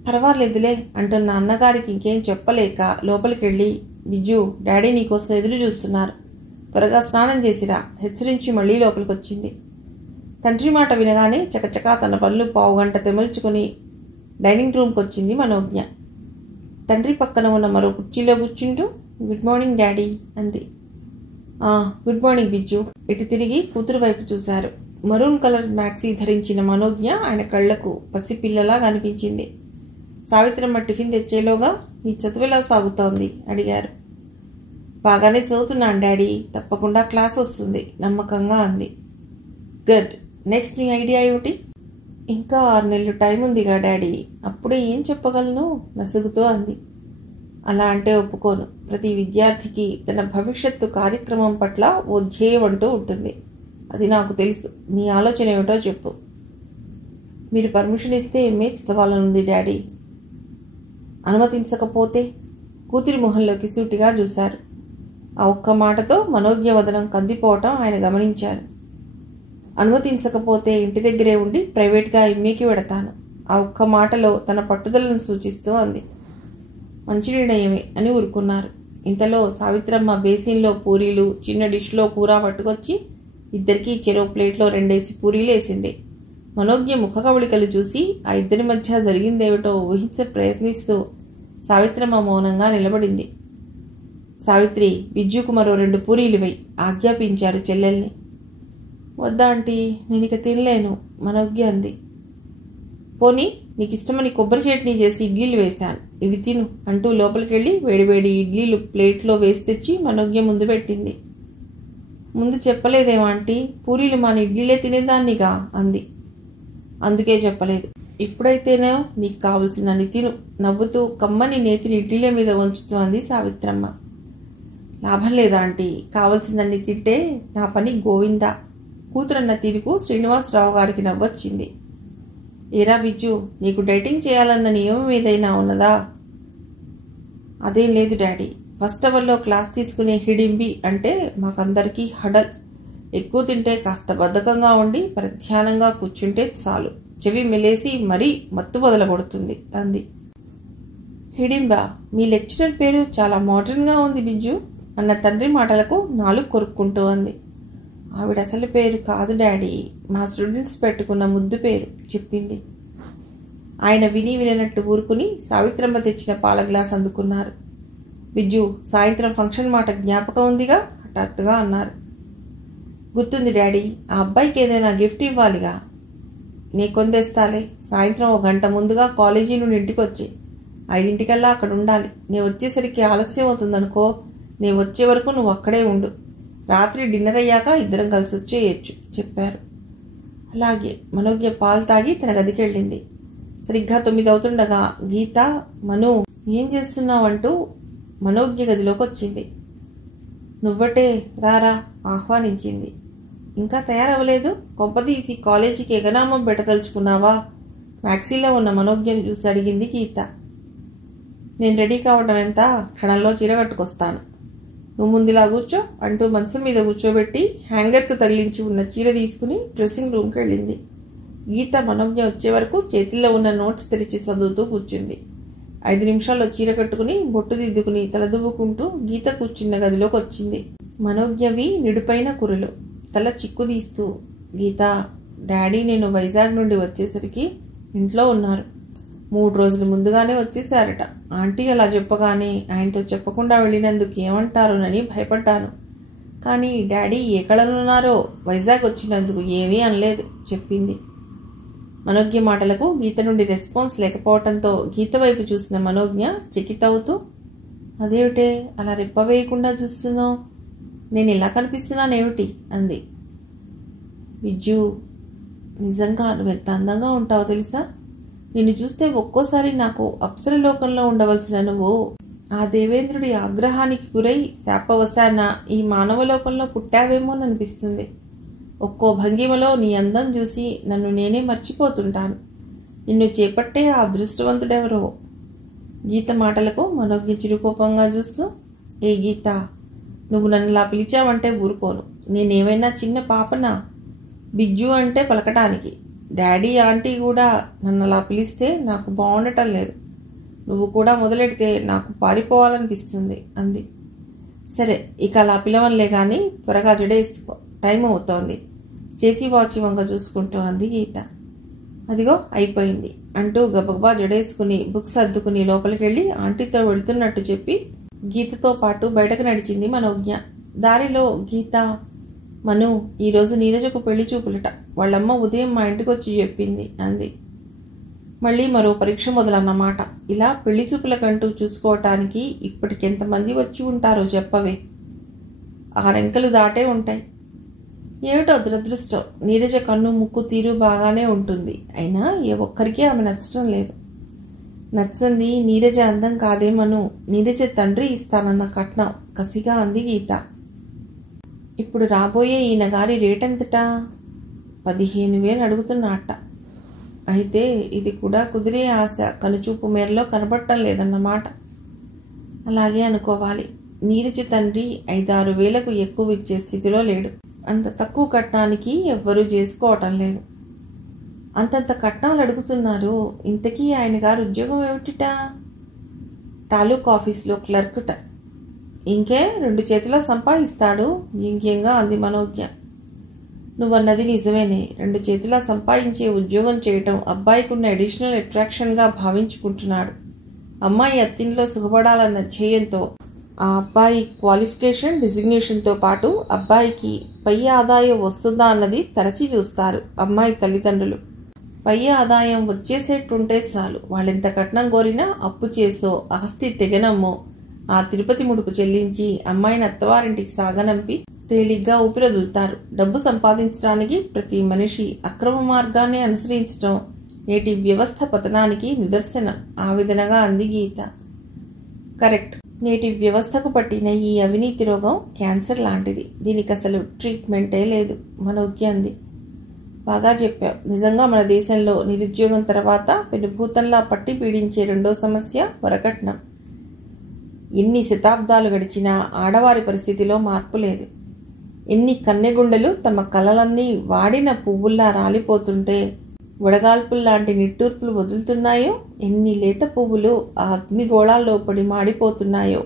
పర్వాలేదులే అంటున్న అన్నగారికి ఇంకేం చెప్పలేక లోపలికి వెళ్ళి, బిజ్జు, డాడీ నీకోసం ఎదురు చూస్తున్నారు, త్వరగా స్నానం చేసిరా హెచ్చరించి మళ్లీ లోపలికి వచ్చింది. తండ్రి మాట వినగానే చకచకా తన పనులు పావుగంట తెమల్చుకుని డైనింగ్ రూమ్కి వచ్చింది మనోజ్ఞ. తండ్రి పక్కన ఉన్న మరో కుర్చీలో కూర్చుంటూ గుడ్ మార్నింగ్ డాడీ అంది. Good morning Biju. ఇటు తిరిగి కూతురు వైపు చూశారు. మరూన్ కలర్ మ్యాక్సీ ధరించిన మనోజ్ఞ ఆయన కళ్లకు పసిపిల్లలా కనిపించింది. సావిత్రమ్మ టిఫిన్ తెచ్చేలోగా నీ చదువులా సాగుతోంది అడిగారు. బాగానే చదువుతున్నాను డాడీ, తప్పకుండా క్లాస్ వస్తుంది నమ్మకంగా అంది. గుడ్. నెక్స్ట్ నీ ఐడియా ఏమిటి? ఇంకా 6 నెలలు టైం ఉందిగా డాడీ, అప్పుడే ఏం చెప్పగలను నసుగుతూ అంది. అలా అంటే ఒప్పుకోను. ప్రతి విద్యార్థికి తన భవిష్యత్తు కార్యక్రమం పట్ల ఓ ధ్యేయం అంటూ ఉంటుంది. అది నాకు తెలుసు. నీ ఆలోచన ఏమిటో చెప్పు. మీరు పర్మిషన్ ఇస్తే ఎంఏ చదవాలనుంది డాడీ. అనుమతించకపోతే? కూతురి మొహంలోకి సూటిగా చూశారు. ఆ ఒక్క మాటతో మనోజ్ఞ వదనం కందిపోవటం ఆయన గమనించారు. అనుమతించకపోతే ఇంటి దగ్గరే ఉండి ప్రైవేట్గా ఎంఏకి వెడతాను. ఆ ఒక్క మాటలో తన పట్టుదలను సూచిస్తూ అంది. మంచి నిర్ణయమే అని ఊరుకున్నారు. ఇంతలో సావిత్రమ్మ బేసిన్లో పూరీలు, చిన్న డిష్లో కూర పట్టుకొచ్చి ఇద్దరికీ చెరో ప్లేట్లో 2 పూరీలు వేసింది. మనోజ్ఞ ముఖ కవళికలు చూసి ఆ ఇద్దరి మధ్య జరిగిందేమిటో ఊహించ ప్రయత్నిస్తూ సావిత్రమ్మ మౌనంగా నిలబడింది. సావిత్రి, బిజ్జుకు మరో 2 పూరీలు వేయి ఆజ్ఞాపించారు చెల్లెల్ని. వద్దా ఆంటీ, నేనిక తినలేను మనోజ్ఞ అంది. పోనీ నీకిష్టమని కొబ్బరి చట్నీ చేసి ఇడ్లీలు వేశాను, ఇవి తిను అంటూ లోపలికెళ్ళి వేడివేడి ఇడ్లీలు ప్లేట్లో వేసి తెచ్చి మనోజ్ఞ ముందు పెట్టింది. ముందు చెప్పలేదేమో ఆంటీ, పూరీలు మాని ఇడ్లీలే తినేదాన్నిగా అంది. అందుకే చెప్పలేదు. ఇప్పుడైతేనే నీకు కావలసిందని తిను నవ్వుతూ కమ్మని నేతిని ఇడ్లీల మీద ఉంచుతూ అంది సావిత్రమ్మ. లాభం లేదా ఆంటీ, కావలసిందని తింటే నా పని గోవిందా. కూతురన్న తీరుకు శ్రీనివాసరావు గారికి నవ్వొచ్చింది. ఏరా బిజ్జు, నీకు డైటింగ్ చేయాలన్న నియమం ఏదైనా ఉన్నదా? అదేం లేదు డాడీ. ఫస్ట్ అవర్లో క్లాస్ తీసుకునే హిడింబి అంటే మాకందరికీ హడల్. ఎక్కువ తింటే కాస్త బద్ధకంగా ఉండి ప్రధ్యానంగా కూర్చుంటే చాలు, చెవి మెలేసి మరీ మత్తు మొదలగొడుతుంది అంది. హిడింబా? మీ లెక్చరర్ పేరు చాలా మోడర్న్గా ఉంది బిజ్జు అన్న తండ్రి మాటలకు నాలుగు కొరుక్కుంటూ అంది. ఆవిడ అసలు పేరు కాదు డాడీ, మా స్టూడెంట్స్ పెట్టుకున్న ముద్దు పేరు చెప్పింది. ఆయన విని వినట్టు ఊరుకుని సావిత్రమ్మ తెచ్చిన పాల గ్లాస్ అందుకున్నారు. బిజ్జు, సాయంత్రం ఫంక్షన్ మాట జ్ఞాపకం ఉందిగా హఠాత్తుగా అన్నారు. గుర్తుంది డాడీ, ఆ అబ్బాయికి ఏదైనా గిఫ్ట్ ఇవ్వాలిగా. నీ కొందేస్తాలే. సాయంత్రం 1 గంట ముందుగా కాలేజీ నుండి ఇంటికి వచ్చి 5 అక్కడ ఉండాలి. నేను వచ్చేసరికి ఆలస్యం అవుతుందనుకో, నేను వచ్చే వరకు నువ్వు అక్కడే ఉండు. రాత్రి డిన్నర్ అయ్యాక ఇద్దరం కలిసి వచ్చేయచ్చు చెప్పారు. అలాగే. మనోజ్ఞ పాలు తాగి తన గదికి వెళ్ళింది. సరిగ్గా 9 అవుతుండగా గీత, మను ఏం చేస్తున్నావంటూ మనోజ్ఞ గదిలోకి వచ్చింది. నువ్వటే రారా ఆహ్వానించింది. ఇంకా తయారవ్వలేదు? కొంపదీసి కాలేజీకి ఎగనామం పెట్టదలుచుకున్నావా? మ్యాక్సీలో ఉన్న మనోజ్ఞను చూసి అడిగింది గీత. నేను రెడీ కావడం ఎంత, క్షణంలో చీర కట్టుకొస్తాను. నువ్వు ముందులా కూర్చో అంటూ మంచం మీద కూర్చోబెట్టి హ్యాంగర్కు తగిలించి ఉన్న చీర తీసుకుని డ్రెస్సింగ్ రూమ్కి వెళ్ళింది. గీత మనోజ్ఞ వచ్చే వరకు చేతిలో ఉన్న నోట్స్ తెరిచి చదువుతూ కూర్చుంది. 5 నిమిషాల్లో చీర కట్టుకుని బొట్టు దిద్దుకుని తలదువ్వుకుంటూ గీత కూర్చున్న గదిలోకి వచ్చింది. మనోజ్ఞవి నిడుపైన కురులు, తల చిక్కుదీస్తూ, గీత, డాడీ నేను వైజాగ్ నుండి వచ్చేసరికి ఇంట్లో ఉన్నారు. 3 రోజులు ముందుగానే వచ్చేసారట. ఆంటీ అలా చెప్పగానే ఆయనతో చెప్పకుండా వెళ్ళినందుకు ఏమంటారోనని భయపడ్డాను. కానీ డాడీ ఏ కళలున్నారో వైజాగ్ వచ్చినందుకు ఏమీ అనలేదు చెప్పింది. మనోజ్ఞ మాటలకు గీత నుండి రెస్పాన్స్ లేకపోవడంతో గీత వైపు చూసిన మనోజ్ఞ చకితవుతూ, అదేమిటే అలా రెప్పవేయకుండా చూస్తున్నావు? నేను ఇలా కనిపిస్తున్నానేమిటి అంది. విజ్జు, నిజంగా నువ్వెంత అందంగా ఉంటావో తెలుసా? నిన్ను చూస్తే ఒక్కోసారి నాకు అప్సరలోకంలో ఉండవలసిన నువ్వు ఆ దేవేంద్రుడి ఆగ్రహానికి గురై శాపవశాన ఈ మానవలోకంలో పుట్టావేమోననిపిస్తుంది. ఒక్కో భంగిమలో నీ అందం చూసి నన్ను నేనే మర్చిపోతుంటాను. నిన్ను చేపట్టే ఆ అదృష్టవంతుడెవరో. గీత మాటలకు మనోజ్ఞ చిరుకోపంగా చూస్తూ, ఏ గీత, నువ్వు నన్నులా పిలిచావంటే ఊరుకోను. నేనేమైనా చిన్న పాపనా? బిజ్జు అంటే పలకటానికి. డాడీ ఆంటీ కూడా నన్ను అలా పిలిస్తే నాకు బాగుండటం లేదు. నువ్వు కూడా మొదలెడితే నాకు పారిపోవాలనిపిస్తుంది అంది. సరే, ఇక అలా పిలవన్లే కానీ త్వరగా జడేసుకో, టైం అవుతోంది చేతి వాచి వంక చూసుకుంటూ అంది గీత. అదిగో అయిపోయింది అంటూ గబగబా జడేసుకుని బుక్స్ అద్దుకుని లోపలికి వెళ్ళి ఆంటీతో వెళ్తున్నట్టు చెప్పి గీతతో పాటు బయటకు నడిచింది మనోజ్ఞ. దారిలో గీత, మను, ఈరోజు నీరజకు పెళ్లి చూపులట. వాళ్ళమ్మ ఉదయం మా ఇంటికి వచ్చి చెప్పింది అంది. మళ్ళీ మరో పరీక్ష మొదలన్నమాట. ఇలా పెళ్లి చూపులకంటూ చూసుకోవటానికి ఇప్పటికెంతమంది వచ్చి ఉంటారో చెప్పవే. 6 అంకెలు దాటే ఉంటాయి. ఏమిటో దురదృష్టం. నీరజ కన్ను ముక్కు తీరు బాగానే ఉంటుంది. అయినా ఏ ఒక్కరికి ఆమె నచ్చటం లేదు. నచ్చంది నీరజ అందం కాదేమను, నీరజ తండ్రి ఇస్తానన్న కట్నం కసిగా అంది గీత. ఇప్పుడు రాబోయే ఈయన గారి రేటెంతటా? 15,000 అడుగుతున్నట్ట. అయితే ఇది కూడా కుదిరే ఆశ కనుచూపు మేరలో కనబడటం లేదన్నమాట. అలాగే అనుకోవాలి. నీరజ తండ్రి 5-6 వేలకు ఎక్కువ ఇచ్చే స్థితిలో లేడు. అంత తక్కువ కట్నానికి ఎవ్వరూ చేసుకోవటం లేదు. అంతంత కట్నాలు అడుగుతున్నారు. ఇంతకీ ఆయన గారు ఉద్యోగం ఏమిటిటా? తాలూకు ఆఫీసులో క్లర్క్ట. ఇంకే 2 చేతులా సంపాదిస్తాడు వ్యంగ్యంగా అంది మనోజ్ఞ. నువ్వన్నది నిజమేనే. 2 చేతులా సంపాదించే ఉద్యోగం చేయటం అబ్బాయికున్న అడిషనల్ అట్రాక్షన్గా భావించుకుంటున్నాడు. అమ్మాయి అత్తింట్లో సుఖపడాలన్న ధ్యేయంతో ఆ అబ్బాయి క్వాలిఫికేషన్ డిజిగ్నేషన్తో పాటు అబ్బాయికి పై ఆదాయం వస్తుందా అన్నది తరచి చూస్తారు అమ్మాయి తల్లిదండ్రులు. పై ఆదాయం వచ్చేసేట్టుంటే చాలు. వాళ్ళెంత కట్నం కోరినా అప్పు చేసో ఆస్తి తెగనమ్మో ఆ తిరుపతి ముడుపు చెల్లించి అమ్మాయిని అత్తవారింటికి సాగనంపి తేలిగ్గా ఊపిరొదులుతారు. డబ్బు సంపాదించడానికి ప్రతి మనిషి అక్రమ మార్గాన్ని అనుసరించడం నేటి వ్యవస్థ పతనానికి నిదర్శనం. ఆ విధంగా అంది గీత. కరెక్ట్. నేటి వ్యవస్థకు పట్టిన ఈ అవినీతి రోగం క్యాన్సర్ లాంటిది. దీనికి అసలు ట్రీట్మెంటే లేదు మనోజ్ఞ అంది. బాగా చెప్పావు. నిజంగా మన దేశంలో నిరుద్యోగం తర్వాత పెనుభూతంలా పట్టి పీడించే 2వ సమస్య వరకట్నం. ఎన్ని శతాబ్దాలు గడిచినా ఆడవారి పరిస్థితిలో మార్పు లేదు. ఎన్ని కన్నెగుండెలు తమ కలలన్నీ వాడిన పువ్వుల్లా రాలిపోతుంటే వడగాల్పుల్లాంటి నిట్టూర్పులు వదులుతున్నాయో, ఎన్ని లేత పువ్వులు ఆ అగ్నిగోళాల్లో పడి మాడిపోతున్నాయో.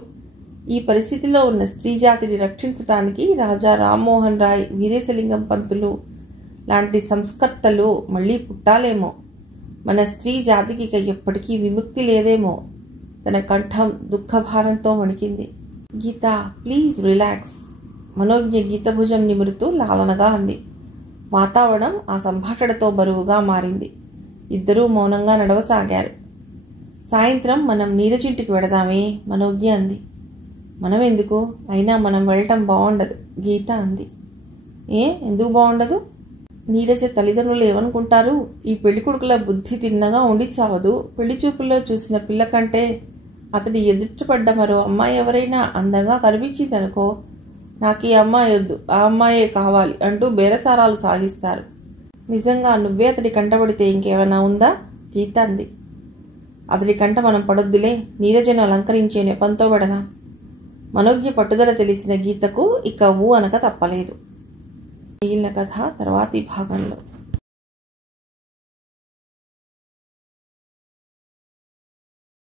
ఈ పరిస్థితిలో ఉన్న స్త్రీ జాతిని రక్షించటానికి రాజా రామ్మోహన్ రాయ్, వీరేశలింగం పంతులు లాంటి సంస్కర్తలు మళ్లీ పుట్టాలేమో. మన స్త్రీ జాతికి ఇక ఎప్పటికీ విముక్తి లేదేమో. తన కంఠం దుఃఖభారంతో వణికింది. గీత, ప్లీజ్ రిలాక్స్. మనోజ్ఞ గీత భుజం నిమురుతూ లాలనగా అంది. వాతావరణం ఆ సంభాషణతో బరువుగా మారింది. ఇద్దరూ మౌనంగా నడవసాగారు. సాయంత్రం మనం నీరజింటికి వెడదామే, మనోజ్ఞ అంది. మనం ఎందుకు? అయినా మనం వెళ్ళటం బాగుండదు, గీత అంది. ఎందుకు బాగుండదు? నీరజ తల్లిదండ్రులు ఏమనుకుంటారు? ఈ పెళ్లి కొడుకుల బుద్ధి తిన్నగా ఉండి చావదు. పెళ్లి చూపుల్లో చూసిన పిల్ల కంటే అతడి ఎదుటపడ్డ మరో అమ్మాయి ఎవరైనా అందంగా కనిపించిందనుకో, నాకు ఈ అమ్మాయి వద్దు, ఆ అమ్మాయే కావాలి అంటూ బేరసారాలు సాగిస్తారు. నిజంగా నువ్వే అతడి కంటపడితే ఇంకేమైనా ఉందా? గీత అంది. అతడి కంట మనం పడొద్దులే, నీరజను అలంకరించే నెపంతో పెడదాం. మనోజ్ఞ పట్టుదల తెలిసిన గీతకు ఇక ఊ అనక తప్పలేదు. మిగిలిన కథ తర్వాతి భాగంలో.